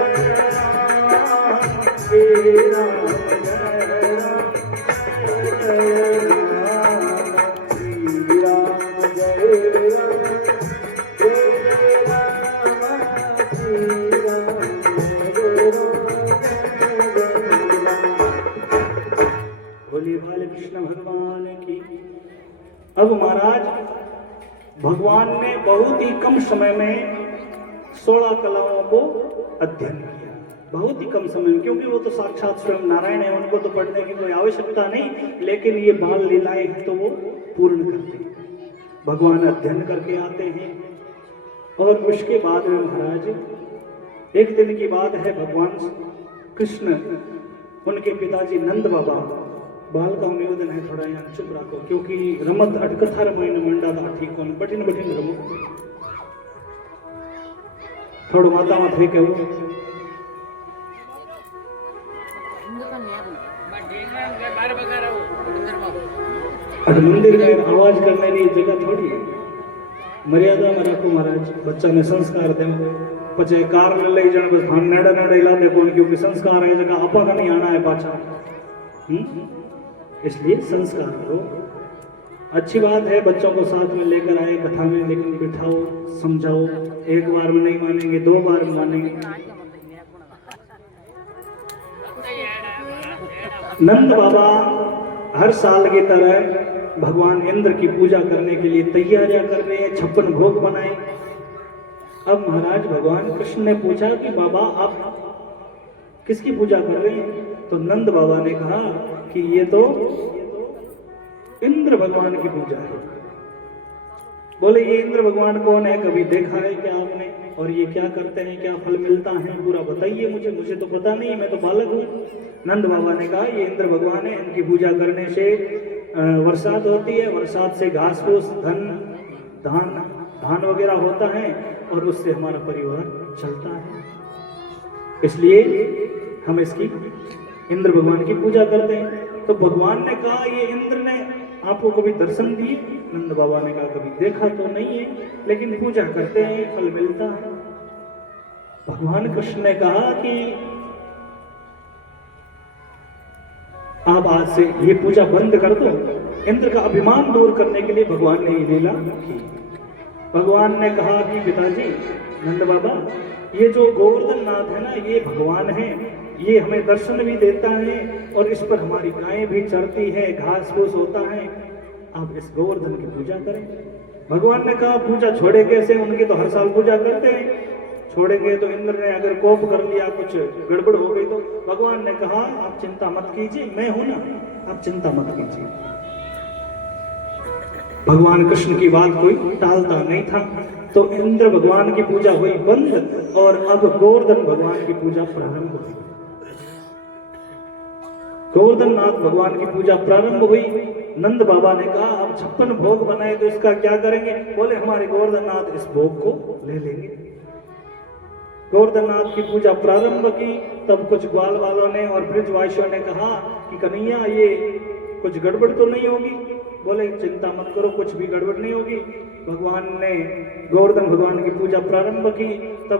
श्री राम जय राम, जय राम, श्री राम जय राम। बोलिए बाल कृष्ण भगवान की। अब महाराज भगवान ने बहुत ही कम समय में 16 कलाओं को अध्ययन किया। बहुत ही कम समय में, क्योंकि वो तो साक्षात स्वयं नारायण है, उनको तो पढ़ने की कोई आवश्यकता नहीं, लेकिन ये बाल लीलाएं हैं तो वो पूर्ण करते हैं। भगवान अध्ययन करके आते हैं और उसके बाद में महाराज एक दिन की बात है, भगवान कृष्ण उनके पिताजी नंद बाबा बाल का निवेदन है थोड़ा यहाँ चुप रखो, क्योंकि रमत अटकथा रमायण मंडा था ठीक कौन बटिन बटिन रमो थोड़ा माता मत है कहूँ मंदिर में आवाज करने की जगह थोड़ी है, मर्यादा में रखो महाराज, बच्चा ने संस्कार दे पचे कार न ले जाने बस हम नेड़ा नेड़ा हिला दे कौन, क्योंकि संस्कार है जगह आपा का नहीं आना है पाछा, इसलिए संस्कार करो। अच्छी बात है बच्चों को साथ में लेकर आए कथा में, लेकिन बिठाओ समझाओ, एक बार में नहीं मानेंगे, 2 बार में मानेंगे। नंद बाबा हर साल की तरह भगवान इंद्र की पूजा करने के लिए तैयारियां कर रहे हैं, 56 भोग बनाए। अब महाराज भगवान कृष्ण ने पूछा कि बाबा आप किसकी पूजा कर रहे हैं? तो नंद बाबा ने कहा कि ये तो इंद्र भगवान की पूजा है। बोले ये इंद्र भगवान कौन है, कभी देखा है क्या आपने, और ये क्या करते हैं, क्या फल मिलता है, पूरा बताइए मुझे तो पता नहीं, मैं तो बालक हूँ। नंद बाबा ने कहा ये इंद्र भगवान है, इनकी पूजा करने से बरसात होती है, बरसात से घास फूस धान वगैरह होता है और उससे हमारा परिवार चलता है, इसलिए हम इसकी इंद्र भगवान की पूजा करते हैं। तो भगवान ने कहा ये इंद्र ने आपको कभी दर्शन दिए? नंद बाबा ने कहा कभी देखा तो नहीं है, लेकिन पूजा करते हैं, फल मिलता है। भगवान कृष्ण ने कहा कि आप आज से ये पूजा बंद कर दो। इंद्र का अभिमान दूर करने के लिए भगवान ने ये लीला की। भगवान ने कहा कि पिताजी नंद बाबा ये जो गोवर्धन नाथ है ना, ये भगवान है, ये हमें दर्शन भी देता है और इस पर हमारी गायें भी चरती है, घास फूस होता है, आप इस गोवर्धन की पूजा करें। भगवान ने कहा पूजा छोड़े कैसे, उनकी तो हर साल पूजा करते हैं, छोड़ेंगे तो इंद्र ने अगर कोप कर लिया, कुछ गड़बड़ हो गई तो। भगवान ने कहा आप चिंता मत कीजिए, मैं हूं ना, आप चिंता मत कीजिए। भगवान कृष्ण की बात कोई टालता नहीं था। तो इंद्र भगवान की पूजा हुई बंद और अब गोवर्धन भगवान की पूजा प्रारंभ हुई। गोवर्धन नाथ भगवान की पूजा प्रारंभ हुई। नंद बाबा ने कहा अब 56 भोग बनाए तो इसका क्या करेंगे? बोले हमारे गोवर्धन नाथ इस भोग को ले लेंगे। गोवर्धन नाथ की पूजा प्रारंभ की। तब कुछ ग्वाल वालों ने और ब्रजवासियों ने कहा कि कन्हैया ये कुछ गड़बड़ तो नहीं होगी? बोले चिंता मत करो, कुछ भी गड़बड़ नहीं होगी। भगवान ने गोवर्धन भगवान की पूजा प्रारंभ की। तब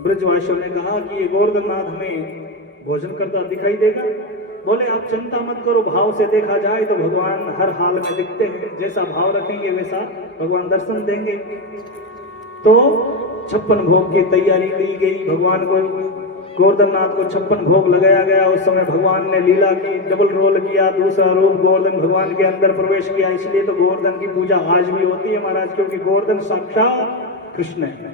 ब्रजवासियों ने कहा कि ये गोवर्धन नाथ हमें भोजन करता दिखाई देगा। बोले आप चिंता मत करो, भाव से देखा जाए तो भगवान हर हाल में दिखते हैं, जैसा भाव रखेंगे वैसा भगवान दर्शन देंगे। तो 56 भोग की तैयारी की गई। भगवान को गोवर्धन नाथ को 56 भोग लगाया गया। उस समय भगवान ने लीला की, डबल रोल किया, दूसरा रूप गोवर्धन भगवान के अंदर प्रवेश किया। इसलिए तो गोवर्धन की पूजा आज भी होती है महाराज, क्योंकि गोवर्धन साक्षात कृष्ण है।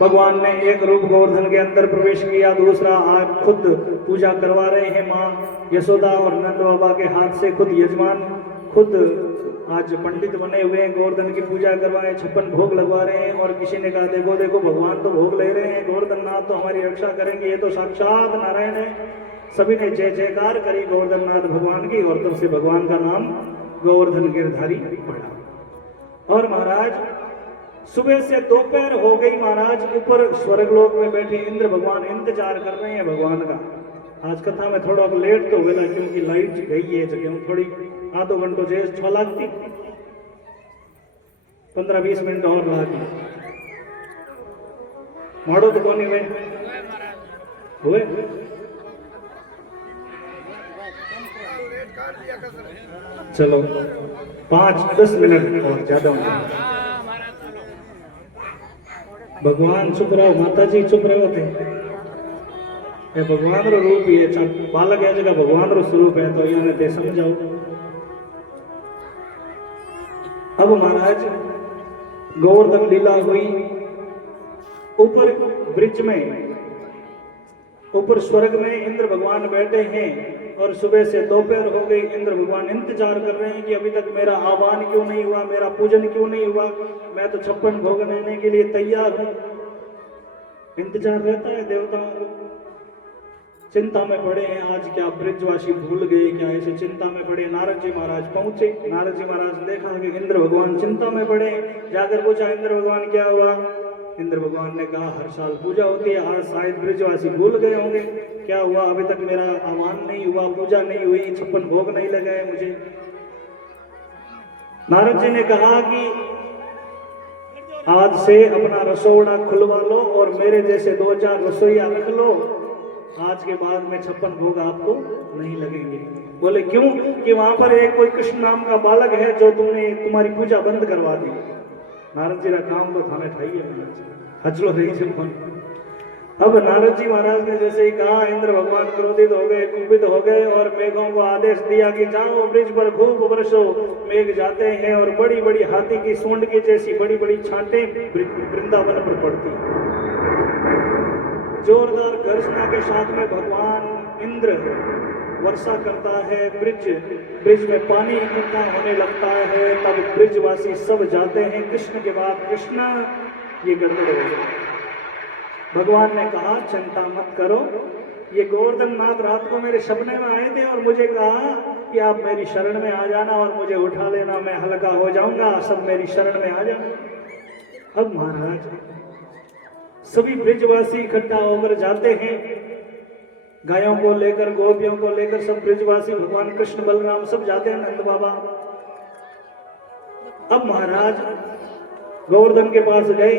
भगवान ने एक रूप गोवर्धन के अंदर प्रवेश किया, दूसरा आज खुद पूजा करवा रहे हैं माँ यशोदा और नंद बाबा के हाथ से। खुद यजमान खुद आज पंडित बने हुए हैं, गोवर्धन की पूजा करवाए, 56 भोग लगवा रहे हैं। और किसी ने कहा देखो देखो भगवान तो भोग ले रहे हैं, गोवर्धन नाथ तो हमारी रक्षा करेंगे, ये तो साक्षात नारायण है। सभी ने जय जयकार करी गोवर्धन नाथ भगवान की और तब से भगवान का नाम गोवर्धन गिरधारी पड़ा। और महाराज सुबह से दोपहर हो गई महाराज, ऊपर स्वर्गलोक में बैठे इंद्र भगवान इंतजार कर रहे हैं भगवान का। आज कथा में थोड़ा लेट तो हुआ क्योंकि लाइट गई है जगह, थोड़ी आधो घंटो जे छो लागती, 15-20 मिनट और लागी मोड़ो तो कोनी हुए हुए। चलो 5-10 मिनट और ज्यादा होंगे। भगवान चुप रहो, माता जी चुप रहो थे। ये भगवान रो रूप ये बालक है जगह भगवान रो स्वरूप है, तो इन्होंने ते समझाओ। अब महाराज गोवर्धन लीला हुई। ऊपर ब्रिज में, ऊपर स्वर्ग में इंद्र भगवान बैठे हैं और सुबह से दोपहर हो गई। इंद्र भगवान इंतजार कर रहे हैं कि अभी तक मेरा आह्वान क्यों नहीं हुआ, मेरा पूजन क्यों नहीं हुआ, मैं तो 56 भोग लेने के लिए तैयार हूं। इंतजार रहता है देवताओं को। चिंता में पड़े हैं। आज क्या ब्रजवासी भूल गए क्या? ऐसे चिंता में पड़े। नारद जी महाराज पहुंचे। नारद जी महाराज ने देखा कि इंद्र भगवान चिंता में पड़े। जाकर पूछा, इंद्र भगवान क्या हुआ? इंद्र भगवान ने कहा, हर साल पूजा होती है, आज शायद ब्रजवासी भूल गए होंगे। क्या हुआ? अभी तक मेरा आह्वान नहीं हुआ, पूजा नहीं हुई, 56 भोग नहीं लगाए मुझे। नारद जी ने कहा कि आज से अपना रसोड़ा खुलवा लो और मेरे जैसे 2-4 रसोईया रख लो। आज के बाद में 56 भोग आपको नहीं लगेंगे। बोले क्यों? कि वहां पर एक कोई कृष्ण नाम का बालक है जो तुम्हारी पूजा बंद करवा दी। नारद जी का काम तो थाने ठाइए हचलो रही से फोन। अब नारद जी महाराज ने जैसे ही कहा, इंद्र भगवान क्रोधित हो गए, कुपित हो गए और मेघों को आदेश दिया कि जाओ ब्रिज पर खूब बरसो। मेघ जाते हैं और बड़ी बड़ी हाथी की सूंड की जैसी बड़ी बड़ी छांटे वृंदावन पर पड़ती। जोरदार गर्जना के साथ में भगवान इंद्र वर्षा करता है। ब्रिज में पानी इकट्ठा होने लगता है। तब ब्रिजवासी सब जाते हैं। कृष्ण के बाद कृष्ण, ये गड़बड़ हो गया। भगवान ने कहा, चिंता मत करो। ये गोवर्धन नाथ रात को मेरे सपने में आए थे और मुझे कहा कि आप मेरी शरण में आ जाना और मुझे उठा लेना, मैं हल्का हो जाऊंगा, सब मेरी शरण में आ जाना। अब महाराज सभी ब्रिजवासी इकट्ठा होकर जाते हैं। गायों को लेकर, गोपियों को लेकर सब ब्रिजवासी, भगवान कृष्ण बलराम सब जाते हैं नंद बाबा। अब महाराज गोवर्धन के पास गए,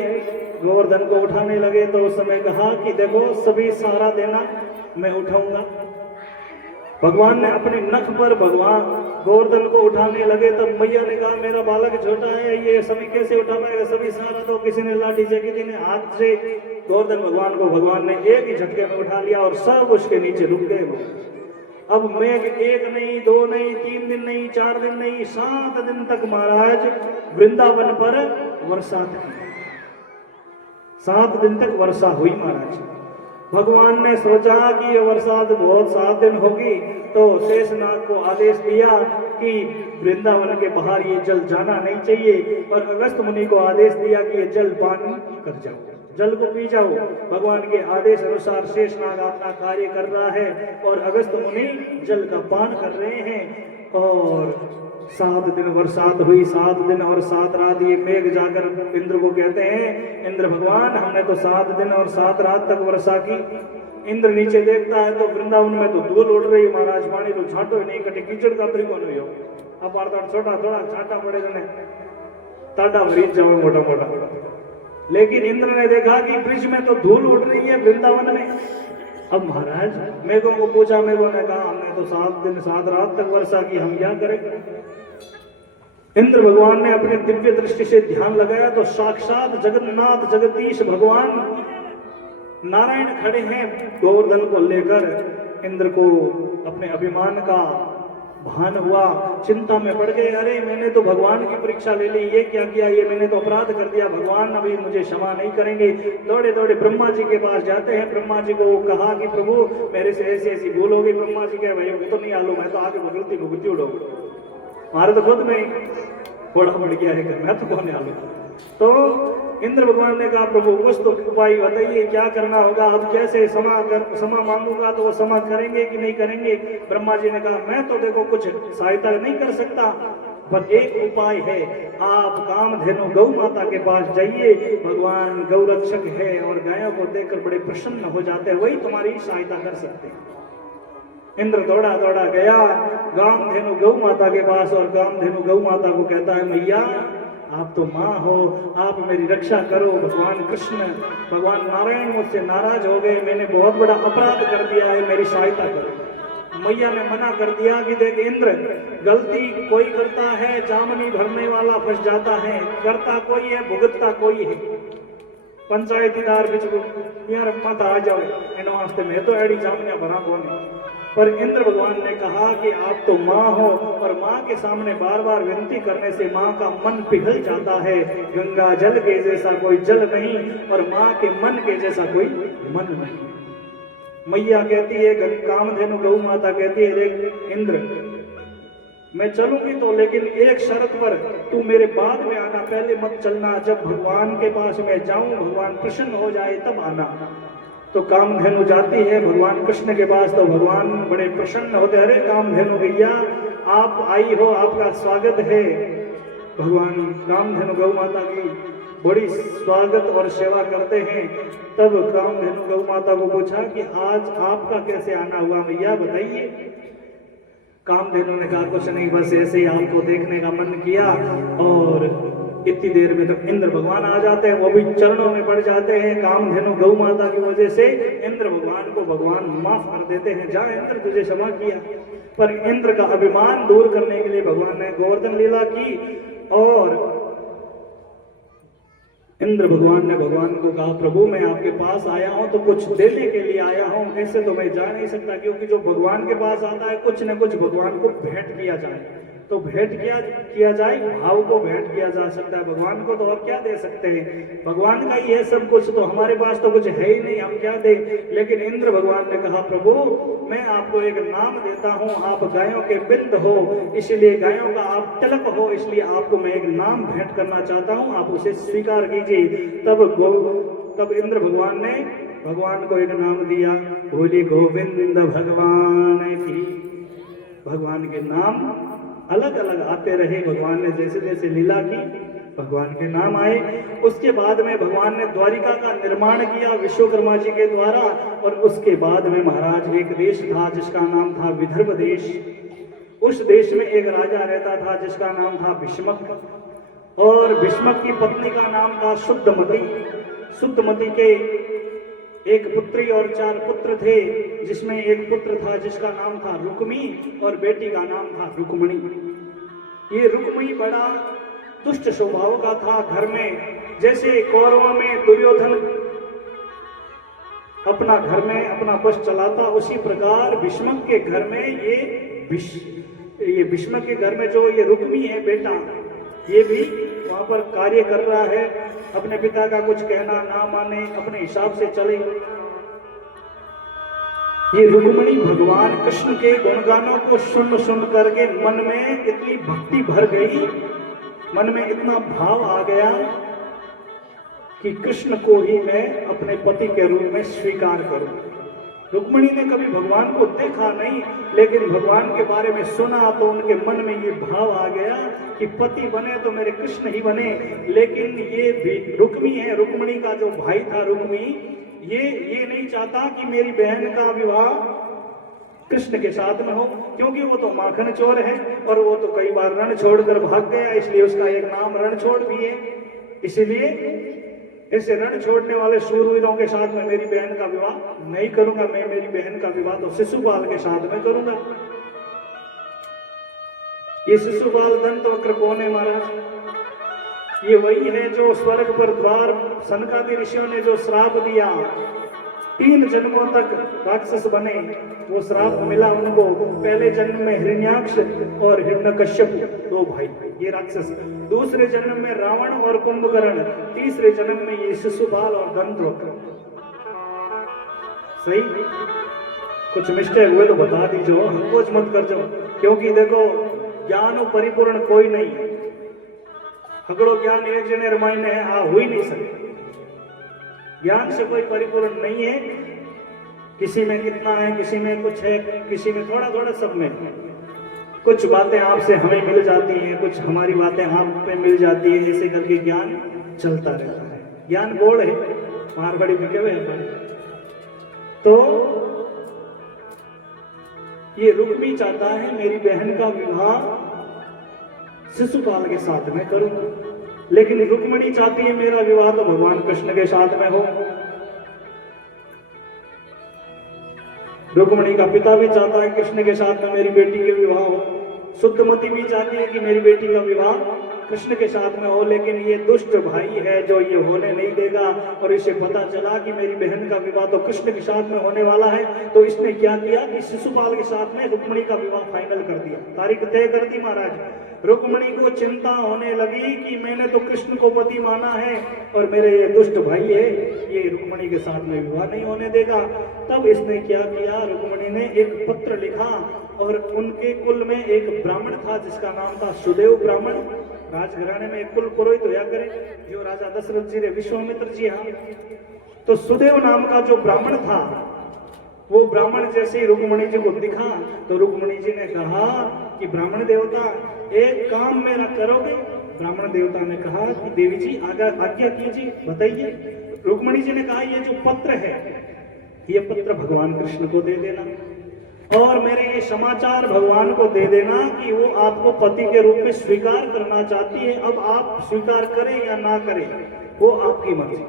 गोवर्धन को उठाने लगे तो उस समय कहा कि देखो सभी सहारा देना, मैं उठाऊंगा। भगवान ने अपने नख पर भगवान गोवर्धन को उठाने लगे। तब मैया ने कहा, मेरा बालक छोटा है, ये सभी कैसे उठा पाएगा? सभी सहारा दो। किसी ने लाठी से, किसी ने हाथ से। गोवर्धन भगवान को भगवान ने एक ही झटके में उठा लिया और सब उसके नीचे रुक गए। अब मेघ 1 नहीं, 2 नहीं, 3 दिन नहीं, 4 दिन नहीं, 7 दिन तक महाराज वृंदावन पर वर्षा थी। 7 दिन तक वर्षा हुई महाराज। भगवान ने सोचा कि ये वर्षा तो बहुत 7 दिन होगी, तो शेषनाग को आदेश दिया कि वृंदावन के बाहर ये जल जाना नहीं चाहिए। और अगस्त मुनि को आदेश दिया कि ये जल पान कर जाओ, जल को पी जाओ। भगवान के आदेश अनुसार शेषनाग अपना कार्य कर रहा है और अगस्त मुनि जल का पान कर रहे हैं। और 7 दिन बरसात हुई, 7 दिन और 7 रात। ये मेघ जाकर इंद्र को कहते हैं, इंद्र भगवान हमने तो 7 दिन और 7 रात तक वर्षा की। इंद्र नीचे देखता है तो वृंदावन में तो धूल उड़ रही है महाराज, पानी तो छाटो नहीं कटे, कीचड़ का तरीको नहीं हो। अब छोटा थोड़ा छाटा पड़ेगा ने टाटा भरीज जाओ मोटा मोटा। लेकिन इंद्र ने देखा कि ब्रिज में तो धूल उड़ रही है वृंदावन में। अब महाराज मेघों को पूछा, मेघों ने कहा हमने तो 7 दिन 7 रात तक वर्षा की, हम क्या करें? इंद्र भगवान ने अपने दिव्य दृष्टि से ध्यान लगाया तो साक्षात जगन्नाथ जगदीश भगवान नारायण खड़े हैं गोवर्धन को लेकर। इंद्र को अपने अभिमान का भान हुआ, चिंता में पड़ गए। अरे मैंने तो भगवान की परीक्षा ले ली, ये क्या किया, ये मैंने तो अपराध कर दिया, भगवान अभी मुझे क्षमा नहीं करेंगे। दौड़े दौड़े ब्रह्मा जी के पास जाते हैं। ब्रह्मा जी को कहा कि प्रभु मेरे से ऐसी ऐसी भूल हो गई। ब्रह्मा जी कहे, भाई वो तो नहीं आलू, मैं तो आगे भगवती भुगती उड़ो, हमारे तो खुद में बड़ा बढ़ गया है, मैं तो कौन आलू। तो इंद्र भगवान ने कहा, प्रभु कुछ तो उपाय बताइए, क्या करना होगा? अब कैसे क्षमा मांगूंगा तो वो क्षमा करेंगे कि नहीं करेंगे? ब्रह्मा जी ने कहा, मैं तो देखो कुछ सहायता नहीं कर सकता, पर एक उपाय है। आप कामधेनु गौ माता के पास जाइए, भगवान गौरक्षक है और गायों को देखकर बड़े प्रसन्न हो जाते हैं, वही तुम्हारी सहायता कर सकते हैं। इंद्र दौड़ा दौड़ा गया कामधेनु गौ माता के पास और कामधेनु गौ माता को कहता है, मैया आप तो माँ हो, आप मेरी रक्षा करो। भगवान कृष्ण, भगवान नारायण मुझसे नाराज हो गए, मैंने बहुत बड़ा अपराध कर दिया है, मेरी सहायता करो। मैया ने मना कर दिया कि देख इंद्र, गलती कोई करता है, जामनी भरने वाला फंस जाता है, करता कोई है, भुगतता कोई है। पंचायतीदार बिच यार मत आ जाओ इन वास्ते, मैं तो एडी जामनिया भरा कौन। पर इंद्र भगवान ने कहा कि आप तो माँ हो और माँ के सामने बार बार विनती करने से माँ का मन पिघल जाता है। गंगा जल के जैसा कोई जल नहीं और माँ के मन के जैसा कोई मन नहीं। मैया कहती है, कामधेनु गौ माता कहती है, देख इंद्र मैं चलूंगी तो, लेकिन एक शर्त पर, तू मेरे बाद में आना, पहले मत चलना। जब भगवान के पास मैं जाऊं, भगवान प्रसन्न हो जाए तब आना। तो कामधेनु जाती है भगवान कृष्ण के पास, तो भगवान बड़े प्रसन्न होते, अरे कामधेनु भैया आप आई हो, आपका स्वागत है। भगवान कामधेनु गौ माता की बड़ी स्वागत और सेवा करते हैं। तब कामधेनु गौ माता को पूछा कि आज आपका कैसे आना हुआ भैया, बताइए। कामधेनु ने कहा कुछ नहीं, बस ऐसे ही आपको देखने का मन किया। और इतनी देर में तो इंद्र भगवान आ जाते हैं, वो भी चरणों में पड़ जाते हैं। कामधेनु गौ माता की वजह से इंद्र भगवान को भगवान माफ कर देते हैं, जा इंद्र तुझे क्षमा किया। पर इंद्र का अभिमान दूर करने के लिए भगवान ने गोवर्धन लीला की, और इंद्र भगवान ने भगवान को कहा प्रभु मैं आपके पास आया हूं तो कुछ देने के लिए आया हूं, ऐसे तो मैं जा नहीं सकता, क्योंकि जो भगवान के पास आता है कुछ न कुछ भगवान को भेंट किया जाए, तो भेंट किया जाए, भाव को भेंट किया जा सकता है। भगवान को तो और क्या दे सकते हैं, भगवान का ही है सब कुछ, तो हमारे पास तो कुछ है ही नहीं, हम क्या दे। लेकिन इंद्र भगवान ने कहा प्रभु मैं आपको एक नाम देता हूं, आप गायों के बिंद हो, इसलिए गायों का आप तिलक हो, इसलिए आपको मैं एक नाम भेंट करना चाहता हूं, आप उसे स्वीकार कीजिए। तब इंद्र भगवान ने भगवान को एक नाम दिया, बोली गोविंद भगवान की। भगवान के नाम अलग अलग आते रहे, भगवान ने जैसे जैसे लीला की भगवान के नाम आए। उसके बाद में भगवान ने द्वारिका का निर्माण किया विश्वकर्मा जी के द्वारा, और उसके बाद में महाराज एक देश था जिसका नाम था विदर्भ देश। उस देश में एक राजा रहता था जिसका नाम था भीष्मक, और भीष्मक की पत्नी का नाम था शुद्धमती। शुद्धमती के एक पुत्री और 4 पुत्र थे, जिसमें एक पुत्र था जिसका नाम था रुक्मी और बेटी का नाम था रुक्मणी। ये रुक्मी बड़ा दुष्ट स्वभाव का था। घर में जैसे कौरवों में दुर्योधन अपना घर में अपना बस चलाता, उसी प्रकार भीष्मक के घर में ये भीष्मक के घर में जो ये रुक्मी है बेटा, ये भी वहां पर कार्य कर रहा है, अपने पिता का कुछ कहना ना माने, अपने हिसाब से चले। ये रुक्मिणी भगवान कृष्ण के गुणगानों को सुन करके मन में इतनी भक्ति भर गई, मन में इतना भाव आ गया कि कृष्ण को ही मैं अपने पति के रूप में स्वीकार करूं। रुक्मिणी ने कभी भगवान को देखा नहीं, लेकिन भगवान के बारे में सुना तो उनके मन में ये भाव आ गया कि पति बने तो मेरे कृष्ण ही बने। लेकिन ये रुक्मी है, रुक्मिणी का जो भाई था रुक्मी, ये नहीं चाहता कि मेरी बहन का विवाह कृष्ण के साथ में हो, क्योंकि वो तो माखन चोर है और वो तो कई बार रण छोड़कर भाग गया, इसलिए उसका एक नाम रणछोड़ भी है। इसीलिए ऐसे रण छोड़ने वाले शूरवीरों के साथ में मेरी बहन का विवाह नहीं करूंगा, मैं मेरी बहन का विवाह तो शिशुपाल के साथ में करूंगा। ये शिशुपाल दंतवक्र कौन है महाराज? ये वही है जो स्वर्ग पर द्वार सनकादि ऋषियों ने जो श्राप दिया, 3 जन्मों तक राक्षस बने, वो श्राप मिला उनको। पहले जन्म में हिरण्याक्ष और हिरण्यकश्यप 2 भाई ये राक्षस, दूसरे जन्म में रावण और कुंभकर्ण, तीसरे जन्म में ये शिशुपाल और दंतवक्र। सही कुछ मिस्टेक हुए तो बता दीजिए, संकोच मत कर जाओ, क्योंकि देखो ज्ञान परिपूर्ण कोई नहीं है। हगड़ो ज्ञान एक जने रमायण है, हो ही नहीं सकते। ज्ञान से कोई परिपूर्ण नहीं है, किसी में कितना है, किसी में कुछ है, किसी में थोड़ा थोड़ा, सब में। कुछ बातें आपसे हमें मिल जाती हैं, कुछ हमारी बातें आप पे मिल जाती है, ऐसे करके ज्ञान चलता रहता है। ज्ञान गोड़ है, मारवाड़ी बिके हुए हमारे। तो ये रुक्मी चाहता है मेरी बहन का विवाह शिशुपाल के साथ में करूं, लेकिन रुक्मिणी चाहती है मेरा विवाह तो भगवान कृष्ण के साथ में हो। रुक्मिणी का पिता भी चाहता है कृष्ण के साथ में मेरी बेटी के विवाह हो, शुद्धमती भी चाहती है कि मेरी बेटी का विवाह कृष्ण के साथ में हो, लेकिन ये दुष्ट भाई है जो ये होने नहीं देगा। और इसे पता चला कि मेरी बहन का विवाह तो कृष्ण के साथ में होने वाला है, तो इसने क्या किया कि शिशुपाल के साथ में रुक्मिणी का विवाह फाइनल कर दिया, तारीख तय कर दी महाराज। रुक्मिणी को चिंता होने लगी कि मैंने तो कृष्ण को पति माना है और मेरे ये दुष्ट भाई है, ये रुक्मिणी के साथ में विवाह नहीं होने देगा। तब इसने क्या किया, रुक्मिणी ने एक पत्र लिखा, और उनके कुल में एक ब्राह्मण था जिसका नाम था सुदेव ब्राह्मण। राजघराने में एक कुल पुरोहित होया करे, जो राजा दशरथ जी रे विश्वामित्र जी, हाँ तो सुदेव नाम का जो ब्राह्मण था, वो ब्राह्मण जैसे ही रुक्मणी जी को दिखा तो रुक्मणी जी ने कहा कि ब्राह्मण देवता एक काम मेरा करोगे? ब्राह्मण देवता ने कहा कि देवी जी आज्ञा कीजिए, बताइए। रुक्मणी जी ने कहा ये जो पत्र है, ये पत्र भगवान कृष्ण को दे देना और मेरे ये समाचार भगवान को दे देना कि वो आपको पति के रूप में स्वीकार करना चाहती है। अब आप स्वीकार करें या ना करें वो आपकी मर्जी।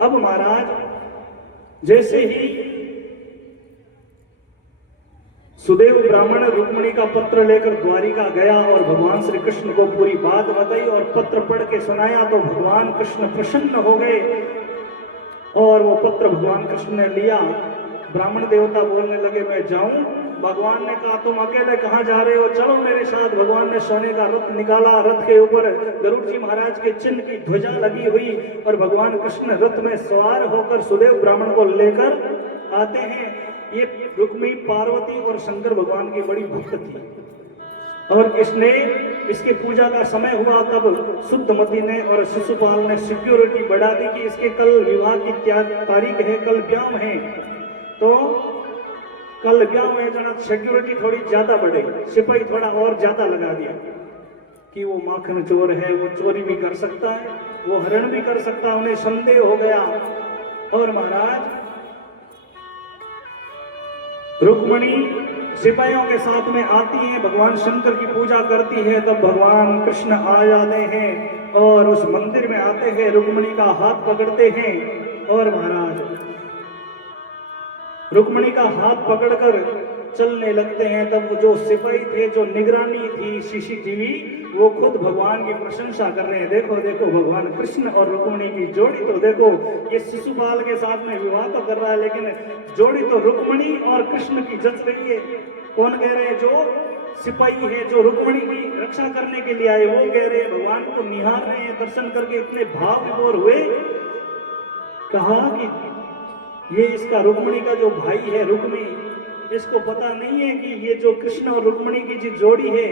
अब महाराज जैसे ही सुदेव ब्राह्मण रुक्मणी का पत्र लेकर द्वारिका गया और भगवान श्री कृष्ण को पूरी बात बताई और पत्र पढ़ के सुनाया तो भगवान कृष्ण प्रसन्न हो गए और वो पत्र भगवान कृष्ण ने लिया। ब्राह्मण देवता बोलने लगे मैं जाऊं? भगवान ने कहा तुम अकेले कहां जा रहे हो, चलो मेरे साथ। भगवान ने सोने का रथ निकाला, रथ के ऊपर गरुड़ जी महाराज के चिन्ह की ध्वजा लगी हुई और भगवान कृष्ण रथ में सवार होकर सुदेव ब्राह्मण को लेकर आते हैं। ये रुक्मी, पार्वती और शंकर भगवान की बड़ी भक्त थी और इसके पूजा का समय हुआ तब शुद्धमती ने और शिशुपाल ने सिक्योरिटी बढ़ा दी कि इसके कल विवाह की तारीख है, कल ब्याह है, तो कल ब्याह में जना सिक्योरिटी थोड़ी ज्यादा बढ़े, सिपाही थोड़ा और ज्यादा लगा दिया कि वो माखन चोर है, वो चोरी भी कर सकता है, वो हरण भी कर सकता है। उन्हें संदेह हो गया और महाराज रुक्मणी सिपाहियों के साथ में आती है, भगवान शंकर की पूजा करती है। तब भगवान कृष्ण आ जाते हैं और उस मंदिर में आते हैं, रुक्मणी का हाथ पकड़ते हैं और महाराज रुक्मणी का हाथ पकड़कर चलने लगते हैं। तब जो सिपाही थे, जो निगरानी थी सीसीटीवी, वो खुद भगवान की प्रशंसा कर रहे हैं। देखो देखो भगवान कृष्ण और रुक्मणी की जोड़ी, तो देखो ये शिशुपाल के साथ में विवाह तो कर रहा है लेकिन जोड़ी तो रुक्मणी और कृष्ण की जच रही है। कौन कह रहे हैं? जो सिपाही है, जो रुक्मणी की रक्षा करने के लिए आए, वो कह रहे हैं, भगवान को निहार रहे हैं। दर्शन करके इतने भाव विभोर हुए, कहा कि ये इसका रुक्मणी का जो भाई है रुक्मी, इसको पता नहीं है कि ये जो कृष्ण और रुक्मणी की जो जोड़ी है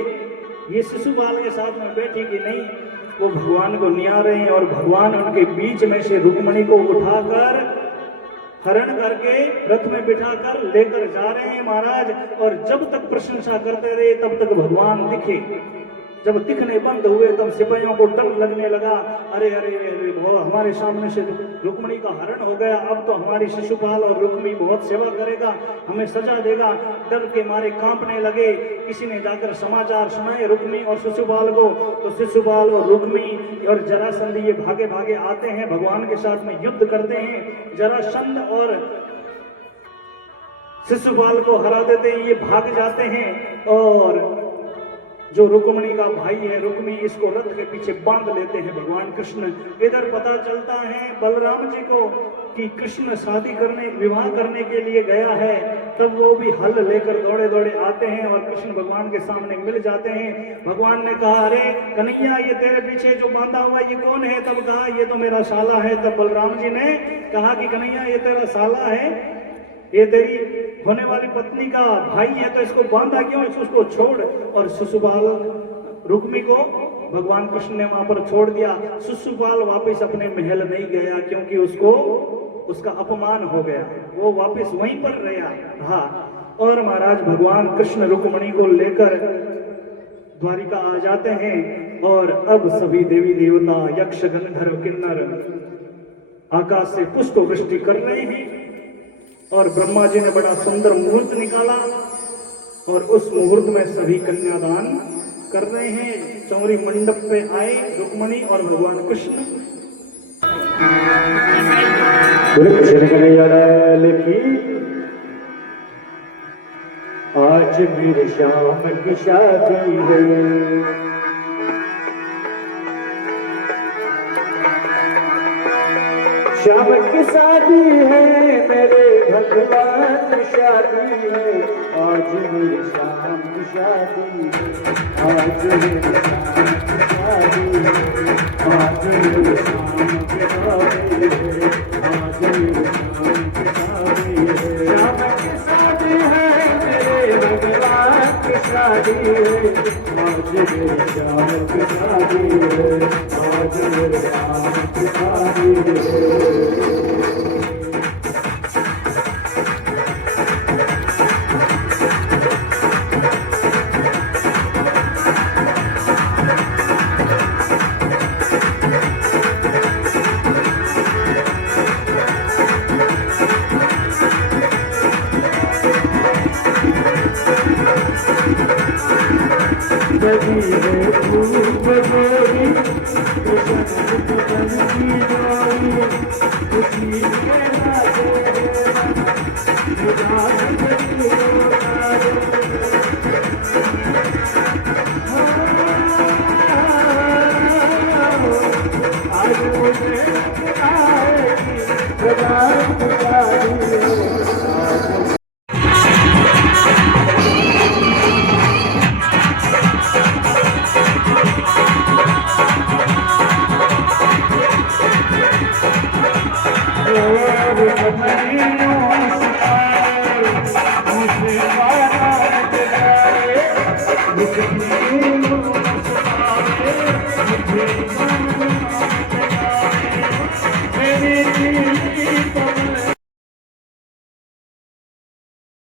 ये शिशुपाल के साथ में बैठी कि नहीं। वो भगवान को निहार रहे हैं और भगवान उनके बीच में से रुक्मणी को उठाकर हरण करके रथ में बिठाकर लेकर जा रहे हैं महाराज। और जब तक प्रशंसा करते रहे तब तक भगवान दिखे। जब दिखने बंद हुए तब सिपाहियों को डर लगने लगा, अरे अरे अरे हमारे सामने से रुक्मणी का हरण हो गया, अब तो हमारी शिशुपाल और रुक्मी बहुत सेवा करेगा, हमें सजा देगा। डर के मारे कांपने लगे। किसी ने जाकर समाचार सुनाए रुक्मी और शिशुपाल को, तो शिशुपाल और रुक्मी और जरासंध ये भागे भागे आते हैं, भगवान के साथ में युद्ध करते हैं। जरासंध और शिशुपाल को हरा देते हैं, ये भाग जाते हैं और जो रुक्मणी का भाई है रुक्मी, इसको रथ के पीछे बांध लेते हैं भगवान कृष्ण। इधर पता चलता है बलराम जी को कि कृष्ण शादी करने, विवाह करने के लिए गया है। तब वो भी हल लेकर दौड़े दौड़े आते हैं और कृष्ण भगवान के सामने मिल जाते हैं। भगवान ने कहा, अरे कन्हैया, ये तेरे पीछे जो बांधा हुआ ये कौन है? तब कहा, ये तो मेरा साला है। तब बलराम जी ने कहा कि कन्हैया, ये तेरा साला है, ये तेरी होने वाली पत्नी का भाई है, तो इसको बांधा क्यों? उसको छोड़। और शिशुपाल रुक्मी को भगवान कृष्ण ने वहां पर छोड़ दिया। शिशुपाल वापस अपने महल नहीं गया क्योंकि उसको उसका अपमान हो गया, वो वापस वहीं पर रहा। और महाराज भगवान कृष्ण रुक्मणी को लेकर द्वारिका आ जाते हैं और अब सभी देवी देवता, यक्ष, गंधर्व, किन्नर आकाश से पुष्प वृष्टि कर रहे हैं। और ब्रह्मा जी ने बड़ा सुंदर मुहूर्त निकाला और उस मुहूर्त में सभी कन्यादान कर रहे हैं। चौरी मंडप पे आए रुक्मणी और भगवान कृष्ण। आज मेरे श्याम की शादी है, श्याम की शादी है, मेरे भगवान की शादी है। आज मेरे श्याम की शादी है, आज मेरे श्याम की शादी है, आज मेरे श्याम की शादी है, आज मेरे श्याम की शादी है। श्याम की शादी है, मेरे भगवान की शादी है। आज मेरे श्याम की शादी है, आज मेरे श्याम की शादी है। लगी है धूप गोरी बसंत बन की डोरी खुशी के नाचे उदास जगी आज मुझे आएगी रात जारी आज